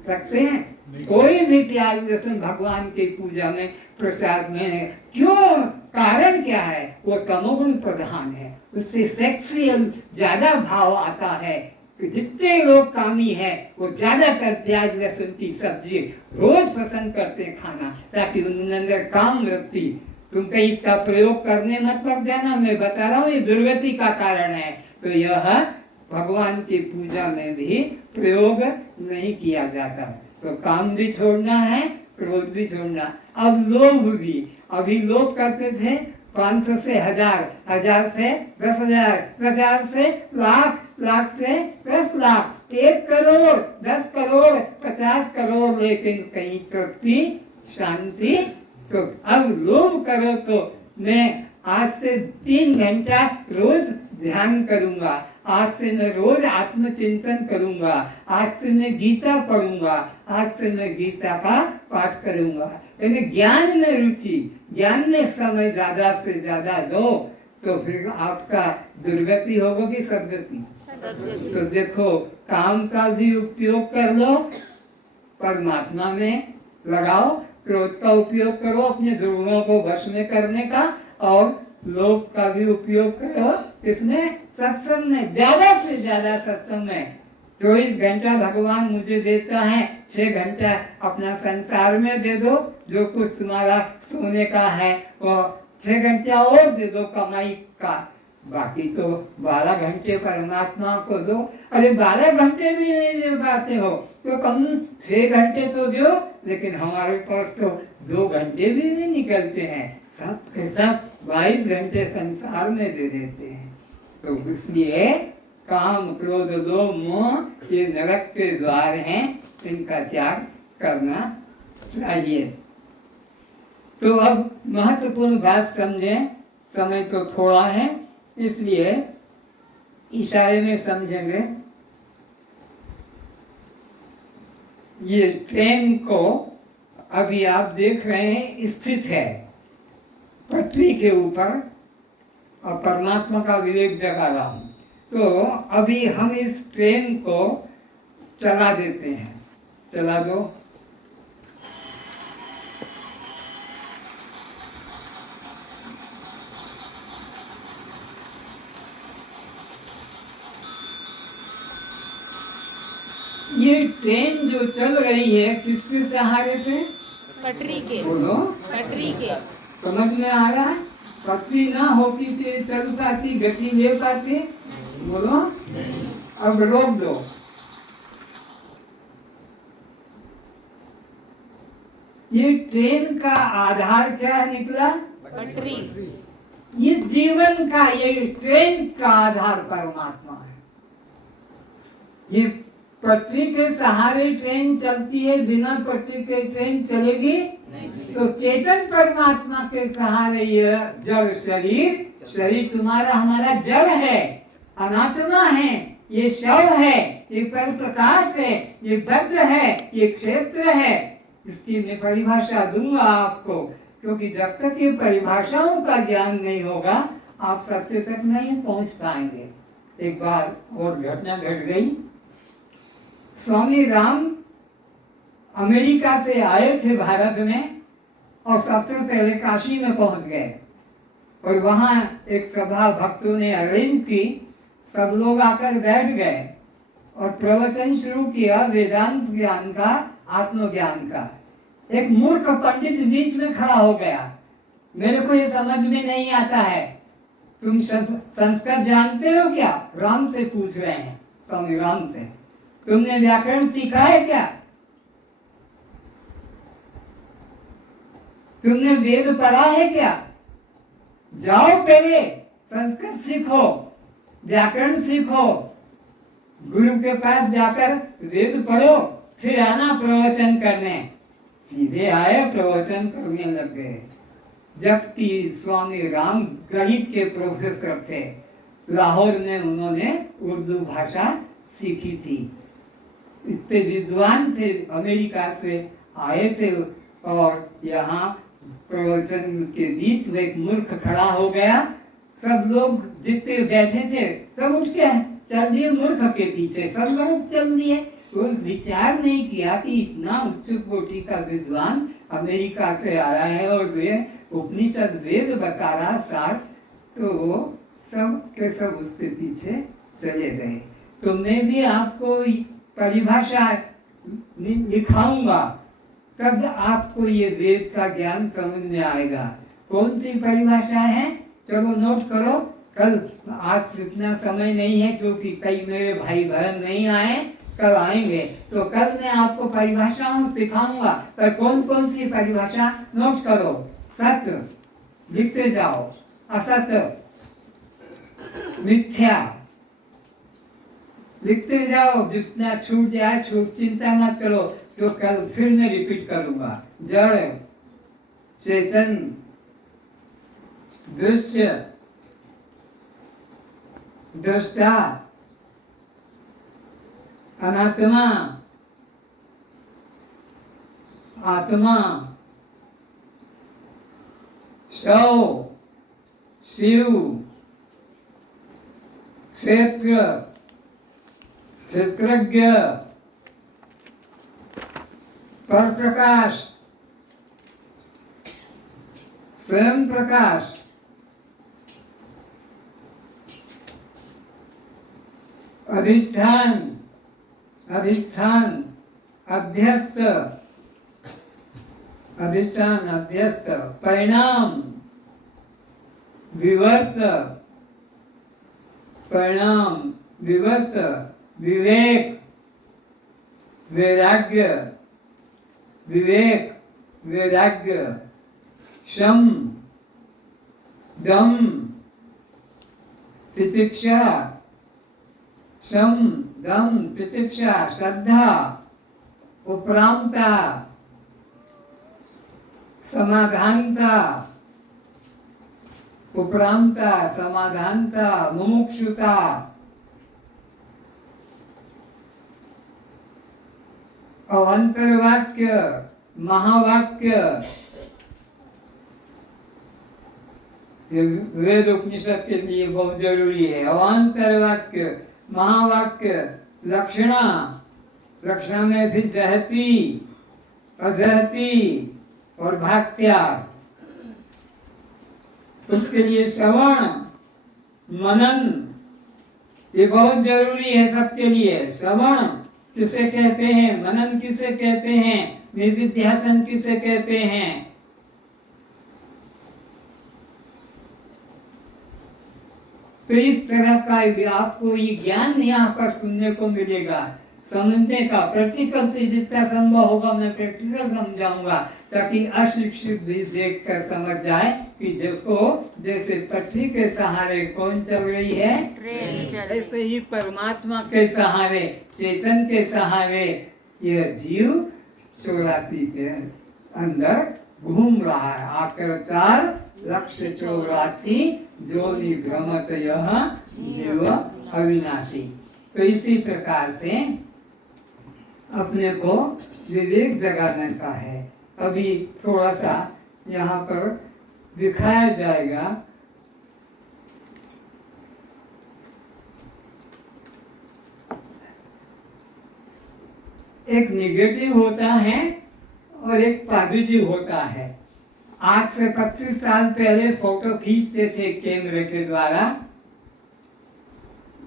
रखते हैं? कोई भी प्याज लहसुन भगवान की पूजा में प्रसाद में है। क्यों? कारण क्या है? वो तमोगुण प्रधान है, उससे सेक्सुअल ज्यादा भाव आता है। तो जितने लोग कामी है वो ज्यादातर प्याज लहसुन की सब्जी रोज पसंद करते खाना, ताकि उनके अंदर काम वृत्ति। तुम कहीं इसका प्रयोग करने मत लग जाना, मैं बता रहा हूँ ये दुर्गति का कारण है। तो यह भगवान की पूजा में भी प्रयोग नहीं किया जाता। तो काम भी छोड़ना है, क्रोध भी छोड़ना। अब लोभ भी, अभी लोभ करते थे 500 से 1000, 1000 से 10,000, 10,000 से लाख, लाख से 10 लाख, 1 करोड़, 10 करोड़, 50 करोड़, लेकिन कहीं तृप्ति शांति। तो अब लोभ करो तो मैं आज से 3 घंटा रोज ध्यान करूंगा, आज से मैं रोज आत्मचिंतन करूंगा, आज से मैं गीता पढ़ूंगा, आज से मैं गीता का पाठ करूंगा। यानी ज्ञान में रुचि, ज्ञान में समय ज्यादा से ज्यादा दो, तो फिर आपका दुर्गति होगा कि सदगति? तो देखो, काम का भी उपयोग कर लो, परमात्मा में लगाओ, क्रोध का उपयोग करो अपने दुर्गुणों को वश में करने का, और लोक का भी उपयोग करो। इसमें सत्संग में ज्यादा से ज्यादा सत्संग में 24 घंटा भगवान मुझे देता है, 6 घंटा अपना संसार में दे दो, जो कुछ तुम्हारा सोने का है वो 6 घंटा और दे दो कमाई का, बाकी तो 12 घंटे परमात्मा को दो। अरे 12 घंटे भी नहीं दे पाते हो तो कम 6 घंटे तो दो, लेकिन हमारे पास तो 2 घंटे भी नहीं निकलते हैं, सब के सब 22 घंटे संसार में दे देते हैं। तो इसलिए काम क्रोध लोभ मोह ये नरक के द्वार हैं, इनका त्याग करना चाहिए। तो अब महत्वपूर्ण बात समझें, समय तो थोड़ा है इसलिए इशारे में समझेंगे। ये ट्रेन को अभी आप देख रहे हैं स्थित है पटरी के ऊपर और परमात्मा का विवेक जगा रहा हूं, तो अभी हम इस ट्रेन को चला देते हैं। चला दो। ये ट्रेन जो चल रही है किसके सहारे से? पटरी के। बोलो। पटरी के। समझ में आ रहा है? पटरी ना होती तो चल पाती, गति ले पाती? बोलो। अब रोक दो। ये ट्रेन का आधार क्या निकला? पटरी। ये जीवन का, ये ट्रेन का आधार परमात्मा है। ये पटरी के सहारे ट्रेन चलती है, बिना पटरी के ट्रेन चलेगी नहीं। तो चेतन परमात्मा के सहारे ये जड़ शरीर, शरीर तुम्हारा हमारा जड़ है, अनात्मा है, ये शव है, ये पर प्रकाश है, ये दग्ध है, ये क्षेत्र है। इसकी मैं परिभाषा दूंगा आपको, क्योंकि जब तक ये परिभाषाओं का ज्ञान नहीं होगा आप सत्य तक नहीं पहुंच पाएंगे। एक बार और घटना घट गई। स्वामी राम अमेरिका से आए थे भारत में और सबसे पहले काशी में पहुंच गए और वहां एक सभा भक्तों ने अरेंज की, सब लोग आकर बैठ गए और प्रवचन शुरू किया वेदांत ज्ञान का, आत्मज्ञान का। एक मूर्ख पंडित बीच में खड़ा हो गया, मेरे को ये समझ में नहीं आता है, तुम संस्कृत जानते हो क्या? राम से पूछ रहे हैं, स्वामी राम से, तुमने व्याकरण सीखा है क्या? तुमने वेद पढ़ा है क्या? जाओ पहले संस्कृत सीखो, व्याकरण सीखो, गुरु के पास जाकर वेद पढ़ो, फिर आना प्रवचन करने। सीधे आए, प्रवचन करने लग गए। जबकि स्वामी राम गणित के प्रोफेसर थे, लाहौर में उन्होंने उर्दू भाषा सीखी थी, इतने विद्वान थे, अमेरिका से आए थे और यहाँ प्रवचन के बीच में एक मूर्ख खड़ा हो गया। सब लोग जितने बैठे थे सब उठ के चल दिए मूर्ख के पीछे, सब लोग चल दिए। तो विचार नहीं किया कि इतना उच्च कोटि का विद्वान अमेरिका से आया है और वे उपनिषद वेद बता रहा साथ, तो वो सब के सब उसके पीछे चले गए। तो मैं भी आपको परिभाषा लिखाऊंगा, तब आपको ये वेद का ज्ञान समझ में आएगा। कौन सी परिभाषा है? चलो नोट करो। कल, आज इतना समय नहीं है क्योंकि कई मेरे भाई बहन नहीं आए, कल आएंगे, तो कल मैं आपको परिभाषाओं सिखाऊंगा। पर कौन कौन सी परिभाषा नोट करो। सत्य लिखते जाओ, असत्य, मिथ्या लिखते जाओ, जितना छूट जाए छूट, चिंता मत करो, तो कल फिर मैं रिपीट करूंगा। जड़, चेतन, दृश्य, दृष्टा, अनात्मा, आत्मा, शव, शिव, क्षेत्र, क्षेत्रज्ञ, पर प्रकाश, स्वयं प्रकाश, अधिष्ठान, अधिष्ठान, अध्यस्त, अधिष्ठान, अध्यस्त, परिणाम, विवर्त, परिणाम, विवर्त, विवेक, वैराग्य, विवेक, वैराग्य, शम, दम, तितिक्षा, शम, दम, तितिक्षा, श्रद्धा, उपरामता, समाधानता, उपरामता, समाधानता, मुमुक्षुता, अवंतरवाक्य, महावाक्य, ये वेद उपनिषद के लिए बहुत जरूरी है। अवान्तर वाक्य, महावाक्य, लक्षणा, लक्षणा में भी जहती, अजहती और भाग्याग, उसके लिए श्रवण, मनन, ये बहुत जरूरी है सबके लिए। श्रवण किसे कहते हैं, मनन किसे कहते हैं, निधिध्यासन किसे कहते हैं। तो इस तरह का आपको ये ज्ञान यहाँ पर सुनने को मिलेगा, समझने का। प्रैक्टिकल से जितना संभव होगा मैं प्रैक्टिकल समझाऊंगा, ताकि अशिक्षित भी देख कर समझ जाए कि देखो जैसे पटरी के सहारे कौन चल रही है, ऐसे ही परमात्मा के सहारे, चेतन के सहारे यह जीव 84 के अंदर घूम रहा है। आकर 4,84,000 जोनि भ्रमत यह जीव अविनाशी। तो इसी प्रकार से अपने को विवेक जगाने का है। अभी थोड़ा सा यहाँ पर दिखाया जाएगा। एक निगेटिव होता है और एक पॉजिटिव होता है। आज से 25 साल पहले फोटो खींचते थे कैमरे के द्वारा,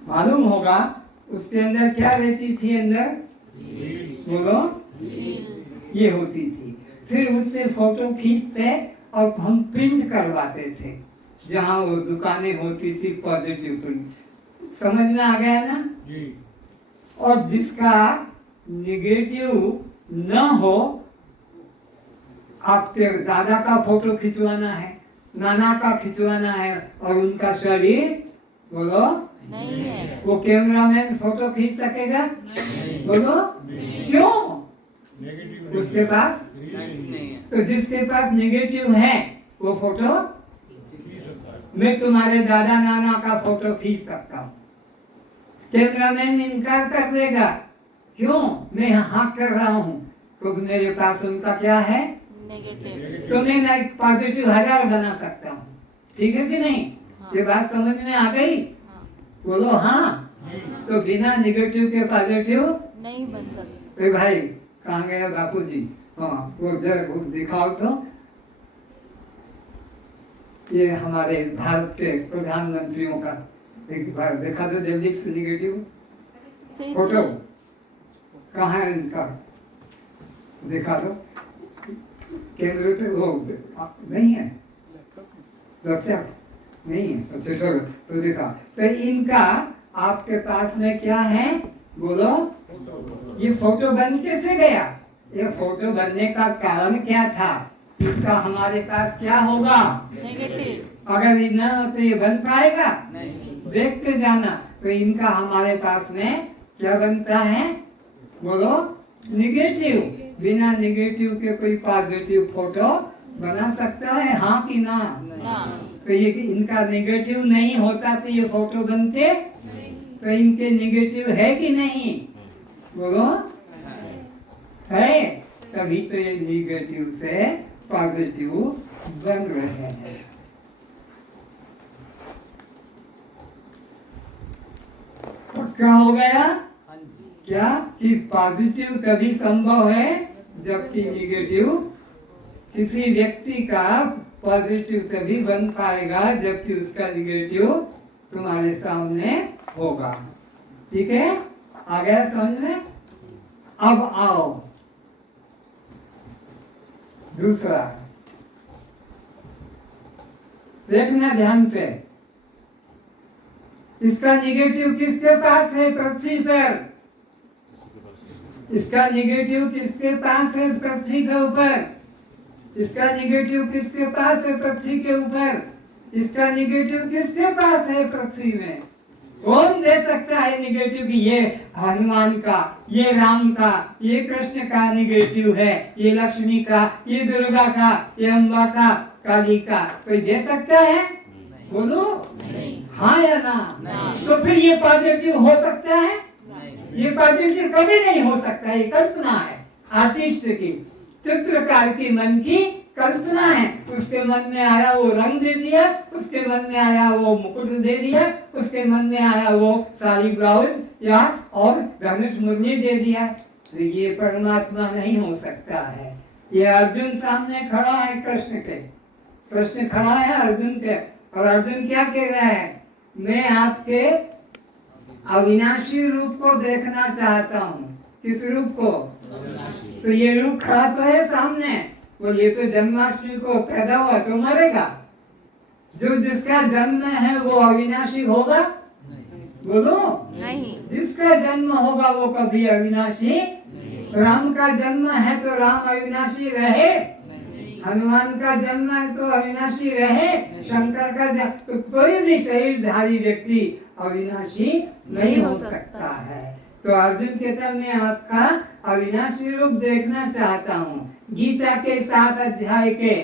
मालूम होगा उसके अंदर क्या रहती थी, अंदर बोलो ये होती थी। फिर उससे फोटो खींचते और हम प्रिंट करवाते थे, जहाँ वो दुकानें होती थी पॉजिटिव प्रिंट। समझ में आ गया ना? और जिसका निगेटिव न हो, आपके दादा का फोटो खिंचवाना है, नाना का खिंचवाना है और उनका शरीर बोलो नहीं है, वो कैमरामैन फोटो खींच सकेगा? बोलो क्यों? उसके पास नहीं है। तो जिसके पास निगेटिव है वो फोटो, मैं तुम्हारे दादा नाना का फोटो खींच सकता हूँ। कैमरामैन इनकार कर देगा, क्यों? मैं हाँ कर रहा हूँ क्योंकि मेरे पास उनका क्या है, नेगेटिव। तो मैं पॉजिटिव 1000 बना सकता हूँ, ठीक है कि नहीं? हाँ। ये बात समझ में आ गई? हाँ। बोलो हाँ। तो बिना नेगेटिव के पॉजिटिव नहीं बन सकते। भाई कहाँ गया बापूजी? हाँ वो जरा दिखाओ तो। ये हमारे भारत के प्रधानमंत्रियों का एक बार देखा दो जल्दी से निगेटिव फोटो, कहाँ है इनका? दिखा दो केंद्र पे। वो नहीं है, लैपटॉप नहीं है। अच्छा चलो तो दिखा। तो इनका आपके पास में क्या है, बोलो? ये फोटो बन कैसे गया? ये फोटो बनने का कारण क्या था? इसका हमारे पास क्या होगा, नेगेटिव। अगर इतना तो ये बन पाएगा नहीं। देखते जाना। तो इनका हमारे पास में क्या बनता है, बोलो? निगेटिव। बिना निगेटिव के कोई पॉजिटिव फोटो बना सकता है, हाँ कि ना? तो ये इनका निगेटिव नहीं होता तो ये फोटो बनते नहीं। तो इनके निगेटिव है कि नहीं, बोलो? है। तभी तो ये निगेटिव से पॉजिटिव बन रहे हैं। पक्का हो गया क्या कि पॉजिटिव तभी संभव है जबकि निगेटिव? किसी व्यक्ति का पॉजिटिव तभी बन पाएगा जबकि उसका निगेटिव तुम्हारे सामने होगा। ठीक है, आ गया समझ में। अब आओ दूसरा, देखना ध्यान से। इसका निगेटिव किसके पास है पृथ्वी पर? इसका निगेटिव किसके पास है पृथ्वी के ऊपर? इसका निगेटिव किसके पास है पृथ्वी के ऊपर? इसका निगेटिव किसके पास है पृथ्वी में? कौन दे सकता है निगेटिव की? ये हनुमान का, ये राम का, ये कृष्ण का निगेटिव है, ये लक्ष्मी का, ये दुर्गा का, ये अम्बा का, काली का। कोई दे सकता है? बोलो हाँ या ना? तो फिर ये पॉजिटिव हो सकता है? ये पॉजिटिव कभी नहीं हो सकता, ये कल्पना है आर्टिस्ट की, चित्रकार की मन की कल्पना है। उसके मन में आया वो रंग दे दिया, उसके मन में आया वो मुकुट दे दिया, उसके मन में आया वो साड़ी ब्लाउज या और धनुष मुरली दे दिया। तो ये परमात्मा नहीं हो सकता है। ये अर्जुन सामने खड़ा है कृष्ण के, कृष्ण खड़ा है अर्जुन के, और अर्जुन क्या कह रहा है? मैं आपके अविनाशी रूप को देखना चाहता हूँ। किस रूप को? तो ये रूप खड़ा तो है सामने, वो ये तो जन्माष्टमी को पैदा हुआ तो मरेगा। जो जिसका जन्म है वो अविनाशी होगा? बोलो नहीं। जिसका जन्म होगा वो कभी अविनाशी? राम का जन्म है तो राम अविनाशी रहे? हनुमान का जन्म है तो अविनाशी रहे? शंकर का जन्म तो कोई भी शरीरधारी व्यक्ति अविनाशी नहीं हो सकता है। तो अर्जुन कहता है मैं आपका अविनाशी रूप देखना चाहता हूँ। गीता के 7 अध्याय के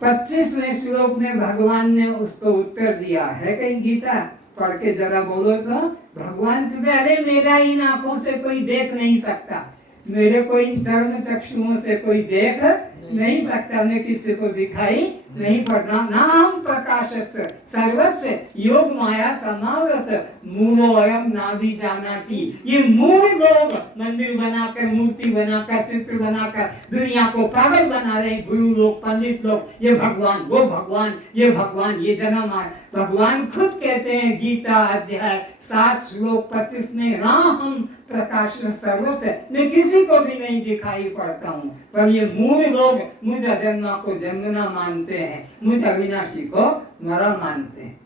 25वें श्लोक में भगवान ने उसको उत्तर दिया है। कहीं गीता पढ़ के जरा बोलो तो। भगवान कहते अरे मेरा इन आंखों से कोई देख नहीं सकता, मेरे को इन चर्म चक्षुओं से कोई देख नहीं सकता, मैं किसी को दिखाई नहीं पड़ता। नाम प्रकाशस्य सर्वस्य योग माया समावृत मूलो अयम नाभि जानाति। ये मूल लोग मंदिर बनाकर, मूर्ति बनाकर, चित्र बनाकर दुनिया को पागल बना रहे गुरु लोग, पंडित लोग। ये भगवान, वो भगवान, ये भगवान, ये जन्म आए। भगवान खुद कहते हैं गीता अध्याय 7 श्लोक 25 में, राम प्रकाश सर्वस्य, मैं किसी को भी नहीं दिखाई पड़ता हूँ, पर ये मूल लोग मुझ अजन्मा को जन्मना मानते हैं, मुझ अविनाशी को मरा मानते हैं।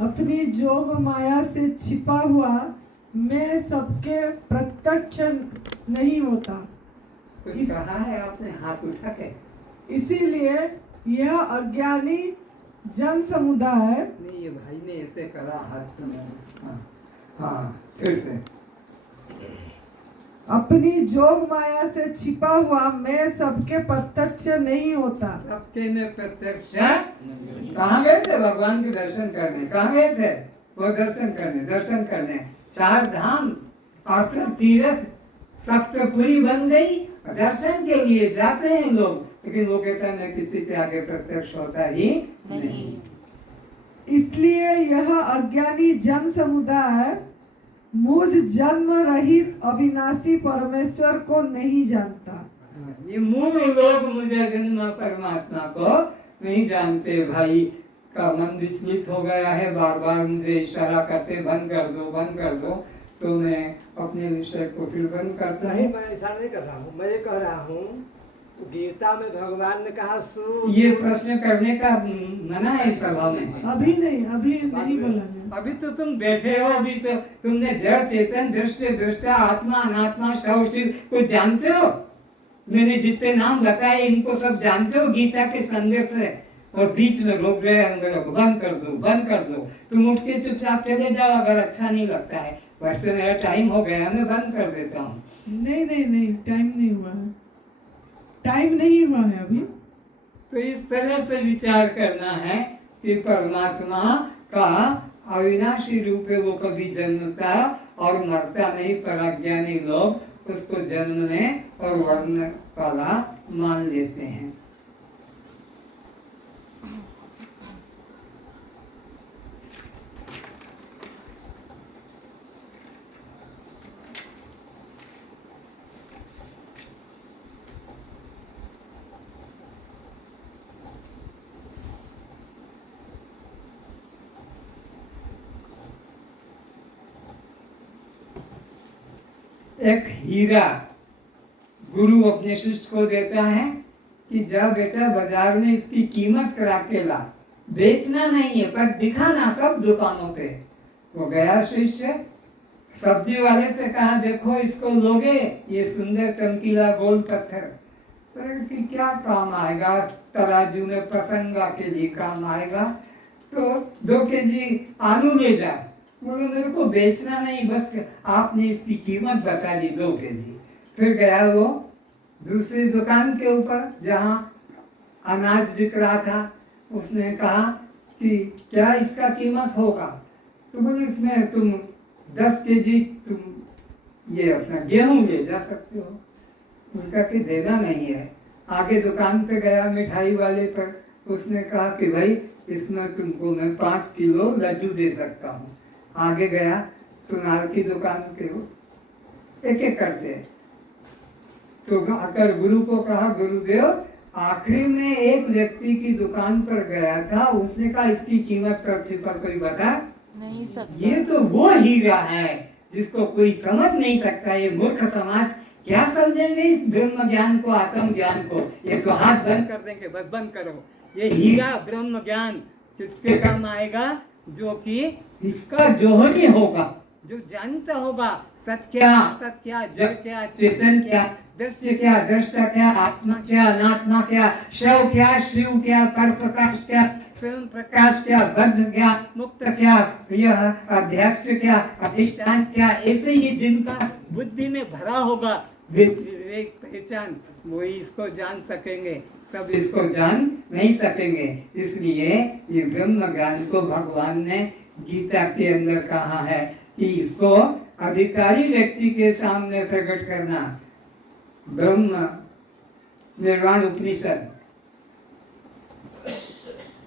अपनी जोग माया से छिपा हुआ मैं सबके प्रत्यक्ष नहीं होता। कुछ कहा है आपने हाथ उठा के? इसीलिए यह अज्ञानी जन समुदाय नहीं, ये भाई ने ऐसे करा हाथ में। हाँ फिर से। अपनी जोग माया से छिपा हुआ मैं सबके प्रत्यक्ष नहीं होता। सबके में प्रत्यक्ष कहाँ गए थे? भगवान के दर्शन करने। कहाँ गए थे? वो दर्शन करने 4 धाम 68 तीर्थ सप्तपुरी बन गई, दर्शन के लिए जाते हैं लोग, लेकिन वो कहता है मैं किसी के आगे प्रत्यक्ष होता ही नहीं। इसलिए यह अज्ञानी जन समुदाय मुझ जन्म रहित अविनाशी परमेश्वर को नहीं जानता। ये मूल लोग मुझे जन्म परमात्मा को नहीं जानते। भाई का मन विचलित हो गया है, बार बार मुझे इशारा करते बंद कर दो, बंद कर दो, तो मैं अपने विषय को फिर बंद करता है। नहीं, मैं ऐसा नहीं कर रहा हूँ, मैं ये कह रहा हूँ गीता में भगवान ने कहा ये प्रश्न करने का मना है सभा में। अभी नहीं बोला। अभी तो तुम बैठे हो, अभी तो तुमने जड़ चेतन दृश्य दृष्टा आत्मा अनात्मा शव शिव को जानते हो। मैंने जितने नाम बताए इनको सब जानते हो गीता के संदेश से, और बीच में रोक गए बंद कर दो, बंद कर दो। तुम उठ के चुपचाप चले जाओ अगर अच्छा नहीं लगता है। वैसे मेरा टाइम हो गया, मैं बंद कर देता हूँ। नहीं, टाइम नहीं हुआ है, टाइम नहीं हुआ है अभी। तो इस तरह से विचार करना है कि परमात्मा का अविनाशी रूप है, वो कभी जन्मता और मरता नहीं, पर अज्ञानी लोग उसको जन्मने और मरने वाला मान लेते हैं। एक हीरा गुरु अपने शिष्य को देता है कि जा बेटा बाजार में इसकी कीमत करा के ला, बेचना नहीं है पर दिखाना सब दुकानों पे। वो गया शिष्य, सब्जी वाले से कहा देखो इसको लोगे, ये सुंदर चमकीला गोल पत्थर, कि क्या काम आएगा, तराजू में प्रसंगा के लिए काम आएगा, तो 2 केजी आलू ले जा। बोले मेरे को बेचना नहीं, बस आपने इसकी कीमत बता दी 2 केजी। फिर गया वो दूसरी दुकान के ऊपर जहाँ अनाज बिक रहा था, उसने कहा कि क्या इसका कीमत होगा, तो बोले इसमें तुम 10 केजी तुम ये अपना गेहूं ले जा सकते हो। उनका कि देना नहीं है। आगे दुकान पे गया मिठाई वाले पर, उसने कहा कि भाई इसमें तुमको मैं 5 किलो लड्डू दे सकता हूँ। आगे गया सुनार की दुकान के, एक एक करते, तो आकर गुरु को कहा गुरुदेव आखिरी में एक व्यक्ति की दुकान पर गया था, उसने कहा इसकी कीमत पृथ्वी पर कोई बता नहीं सकता। ये तो वो हीरा है जिसको कोई समझ नहीं सकता। ये मूर्ख समाज क्या समझेंगे इस ब्रह्म ज्ञान को, आत्म ज्ञान को। ये तो हाथ बंद कर देंगे, बस बंद करो। ये हीरा ब्रह्म ज्ञान किसके काम आएगा, जो कि इसका जोहरी होगा, जो जानता होगा सत्य क्या असत क्या, जड़ क्या चेतन क्या, दृश्य क्या दृष्टा क्या, आत्मा क्या अनात्मा क्या, शव क्या शिव क्या, कर प्रकाश क्या स्वयं प्रकाश क्या, बद्ध क्या मुक्त क्या, यह अध्यास क्या अधिष्ठान क्या। ऐसे ही जिनका बुद्धि में भरा होगा विवेक पहचान, वही इसको जान सकेंगे, सब इसको जान नहीं सकेंगे। इसलिए ये ब्रह्म ज्ञान को भगवान ने गीता के अंदर कहा है कि इसको अधिकारी व्यक्ति के सामने प्रकट करना। ब्रह्म निर्वाण उपनिषद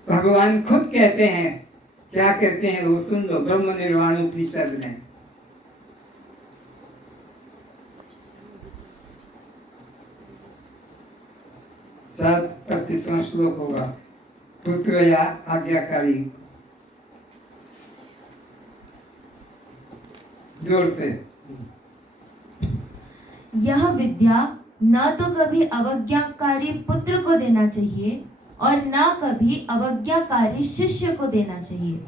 भगवान खुद कहते हैं, क्या कहते हैं वो सुन लो। ब्रह्म निर्वाण उपनिषद में 35वां श्लोक होगा, पुत्र या आज्ञाकारी, जोर से। यह विद्या न तो कभी अवज्ञाकारी पुत्र को देना चाहिए और न कभी अवज्ञाकारी शिष्य को देना चाहिए।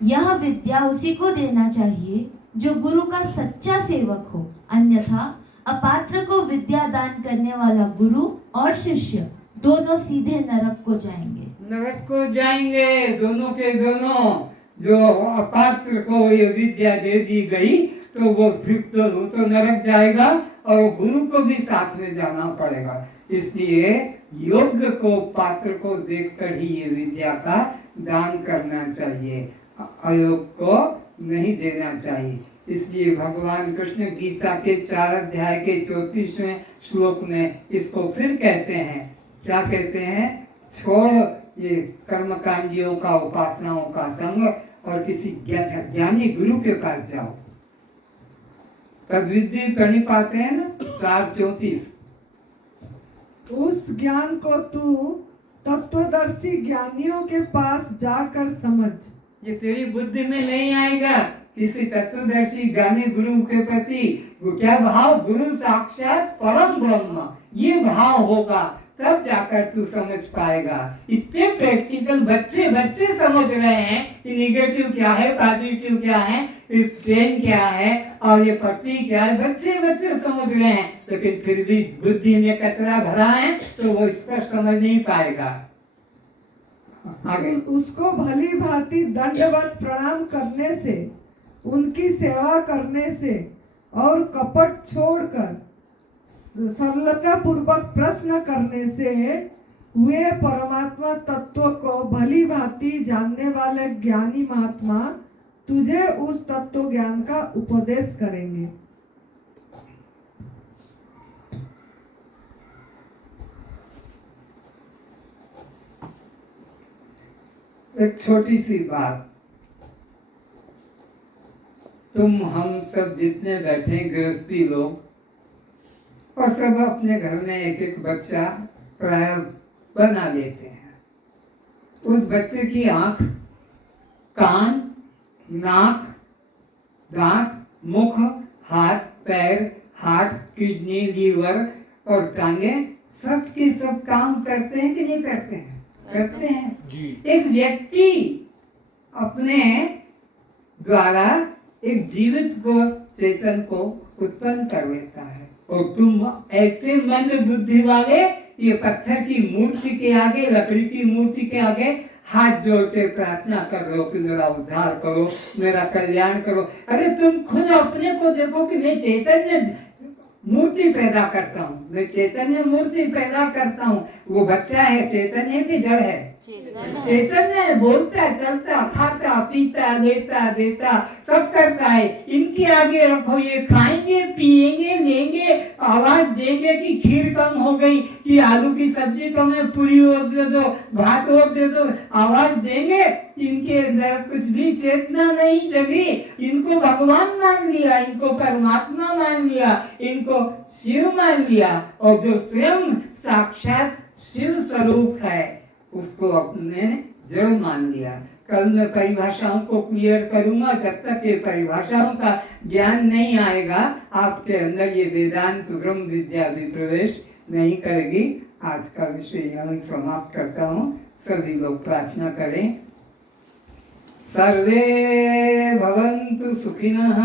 यह विद्या उसी को देना चाहिए जो गुरु का सच्चा सेवक हो, अन्यथा अपात्र को विद्या दान करने वाला गुरु और शिष्य दोनों सीधे नरक को जाएंगे। नरक को जाएंगे दोनों के दोनों। जो अपात्र को ये विद्या दे दी गई तो वो फिर तो नरक जाएगा और गुरु को भी साथ में जाना पड़ेगा। इसलिए योग्य को पात्र को देखकर ही ये विद्या का दान करना चाहिए, अयोग्य को नहीं देना चाहिए। इसलिए भगवान कृष्ण गीता के 4 अध्याय के 34वें श्लोक में इसको फिर कहते हैं, क्या कहते हैं, छोड़ ये कर्मकांडियों का उपासनाओं का संग और किसी ज्ञानी गुरु के पास जाओ, तब विद्धि पढ़ी पाते हैं ना। 4:34 उस ज्ञान को तू तत्वदर्शी ज्ञानियों के पास जाकर समझ। ये तेरी बुद्धि में नहीं आएगा। किसी तत्वदर्शी ज्ञानी गुरु के प्रति वो क्या भाव, गुरु साक्षात परम ब्रह्म, ये भाव होगा तब जाकर तू समझ पाएगा। इतने प्रैक्टिकल बच्चे समझ रहे हैं कि निगेटिव क्या है, पॉजिटिव क्या है, ट्रेन क्या है और ये पट्टी क्या है, बच्चे समझ रहे हैं, लेकिन फिर भी बुद्धि में कचरा भरा है तो वो इस पर समझ नहीं पाएगा। आगे उसको भली भांति दंडवत प्रणाम करने से, उनकी सेवा करने से और कपट छोड़कर सरलता पूर्वक प्रश्न करने से वे परमात्मा तत्व को भली भांति जानने वाले ज्ञानी महात्मा तुझे उस तत्व ज्ञान का उपदेश करेंगे। एक छोटी सी बात, तुम हम सब जितने बैठे गृहस्थी लोग और सब अपने घर में एक एक बच्चा प्राय बना लेते हैं। उस बच्चे की आंख, कान, नाक, दांत, मुख, हाथ पैर, हाथ, किडनी, लीवर और टांगे सब के सब काम करते हैं कि नहीं करते हैं? करते हैं जी। एक व्यक्ति अपने द्वारा एक जीवित को, चेतन को उत्पन्न कर लेता है, और तुम ऐसे मंद बुद्धि वाले ये पत्थर की मूर्ति के आगे, लकड़ी की मूर्ति के आगे हाथ जोड़ के प्रार्थना कर रहे हो कि मेरा उद्धार करो, मेरा कल्याण करो। अरे तुम खुद अपने को देखो कि मैं चैतन्य मूर्ति पैदा करता हूँ, मैं चैतन्य मूर्ति पैदा करता हूँ। वो बच्चा है, चैतन्य की जड़ है, चैतन्य है, बोलता, चलता, खाता, पीता, लेता, देता, सब करता है। इनके आगे रखो, ये खाएंगे, पिएंगे, लेंगे, आवाज देंगे कि खीर कम हो गई, कि आलू की सब्जी कम है, पूरी और दे दो, भात और दे दो, आवाज देंगे। इनके अंदर कुछ भी चेतना नहीं जगी। इनको भगवान मान लिया, इनको परमात्मा मान लिया, इनको शिव मान लिया, और जो स्वयं साक्षात शिव स्वरूप है उसको अपने जड़ मान लिया। कल मैं परिभाषाओं को क्लियर करूंगा। जब तक ये परिभाषाओं का ज्ञान नहीं आएगा, आपके अंदर ये वेदांत ब्रह्म विद्या भी प्रवेश नहीं करेगी। आज का विषय यहीं समाप्त करता हूँ। सभी लोग प्रार्थना करें। सर्वे भवन्तु सुखिनः,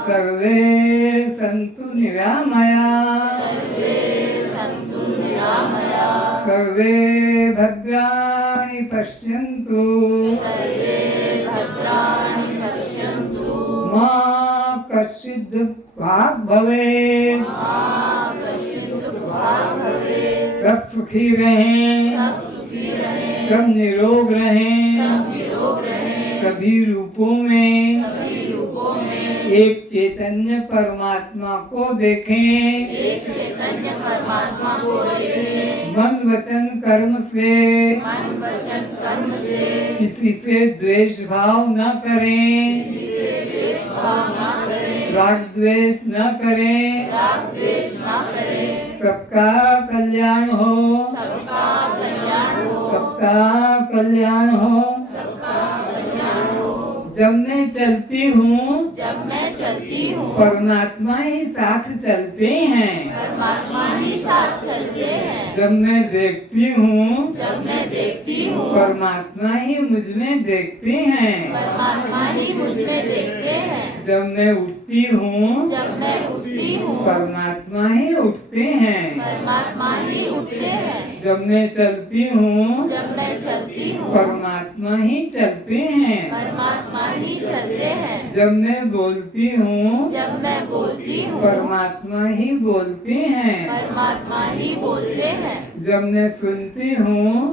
सर्वे सन्तु निरामयाः, सर्वे भद्राणि पश्यन्तु, मा कश्चित् दुःखभाग् भवेत्। सब सुखी रहें, सब निरोग रहें, सभी रूपों में एक चैतन्य परमात्मा को देखें, मन वचन कर्म से किसी से द्वेष भाव न करें, राग द्वेष न करें, सबका कल्याण हो, सबका कल्याण हो। जब मैं चलती हूँ, परमात्मा ही साथ चलते हैं, जब मैं देखती हूँ, परमात्मा ही मुझ में देखते हैं, जब मैं उठती हूँ, परमात्मा ही उठते हैं, जब मैं चलती हूँ, परमात्मा ही चलते हैं, जब मैं बोलती हूँ, परमात्मा ही बोलते हैं, जब मैं सुनती हूँ,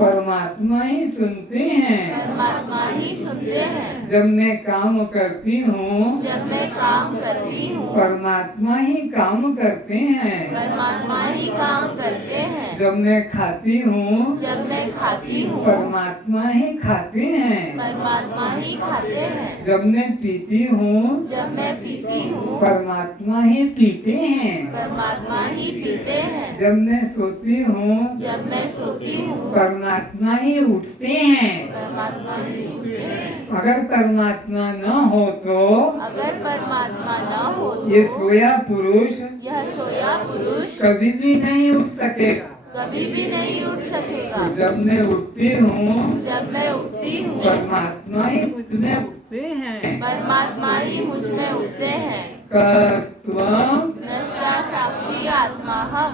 परमात्मा ही सुनते हैं, जब मैं काम करती हूँ, परमात्मा ही काम करते हैं, जब मैं खाती हूँ, परमात्मा ही खाते हैं, जब मैं पीती हूँ, परमात्मा ही पीते हैं, जब मैं सोती हूँ, परमात्मा ही उठते हैं। अगर परमात्मा न हो तो ये सोया पुरुष कभी भी नहीं उठ सकेगा। जब मैं उठती हूँ, परमात्मा ही मुझ में उठते हैं, कस्त्वं साक्षी आत्मा हम।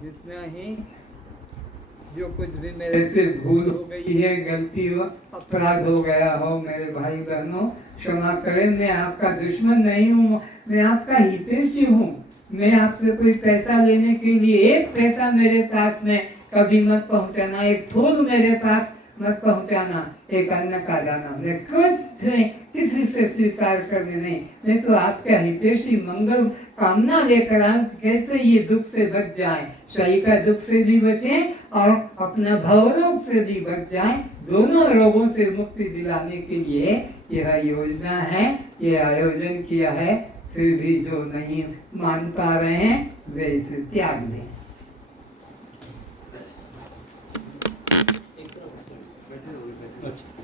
जितना ही जो कुछ भी मेरे से भूल हो गई है, गलती हो, अपराध हो गया हो, मेरे भाई बहनों क्षमा करें। मैं आपका दुश्मन नहीं हूँ, मैं आपका हितैषी हूँ। मैं आपसे कोई पैसा लेने के लिए एक पैसा मेरे पास में कभी मत पहुँचाना, एक फूल मेरे पास मत पहुँचाना, एक अन्न का दाना मैं कुछ किसी से स्वीकार करने नहीं। मैं तो आपका हितैषी मंगल कामना लेकर आऊं, कैसे ये दुख से बच जाए, शरीर का दुख से भी बचे और अपना भवरोग से भी बच जाए। दोनों रोगों से मुक्ति दिलाने के लिए यह योजना है, ये आयोजन किया है। फिर भी जो नहीं मान पा रहे हैं वे इसे त्याग दें। अच्छा।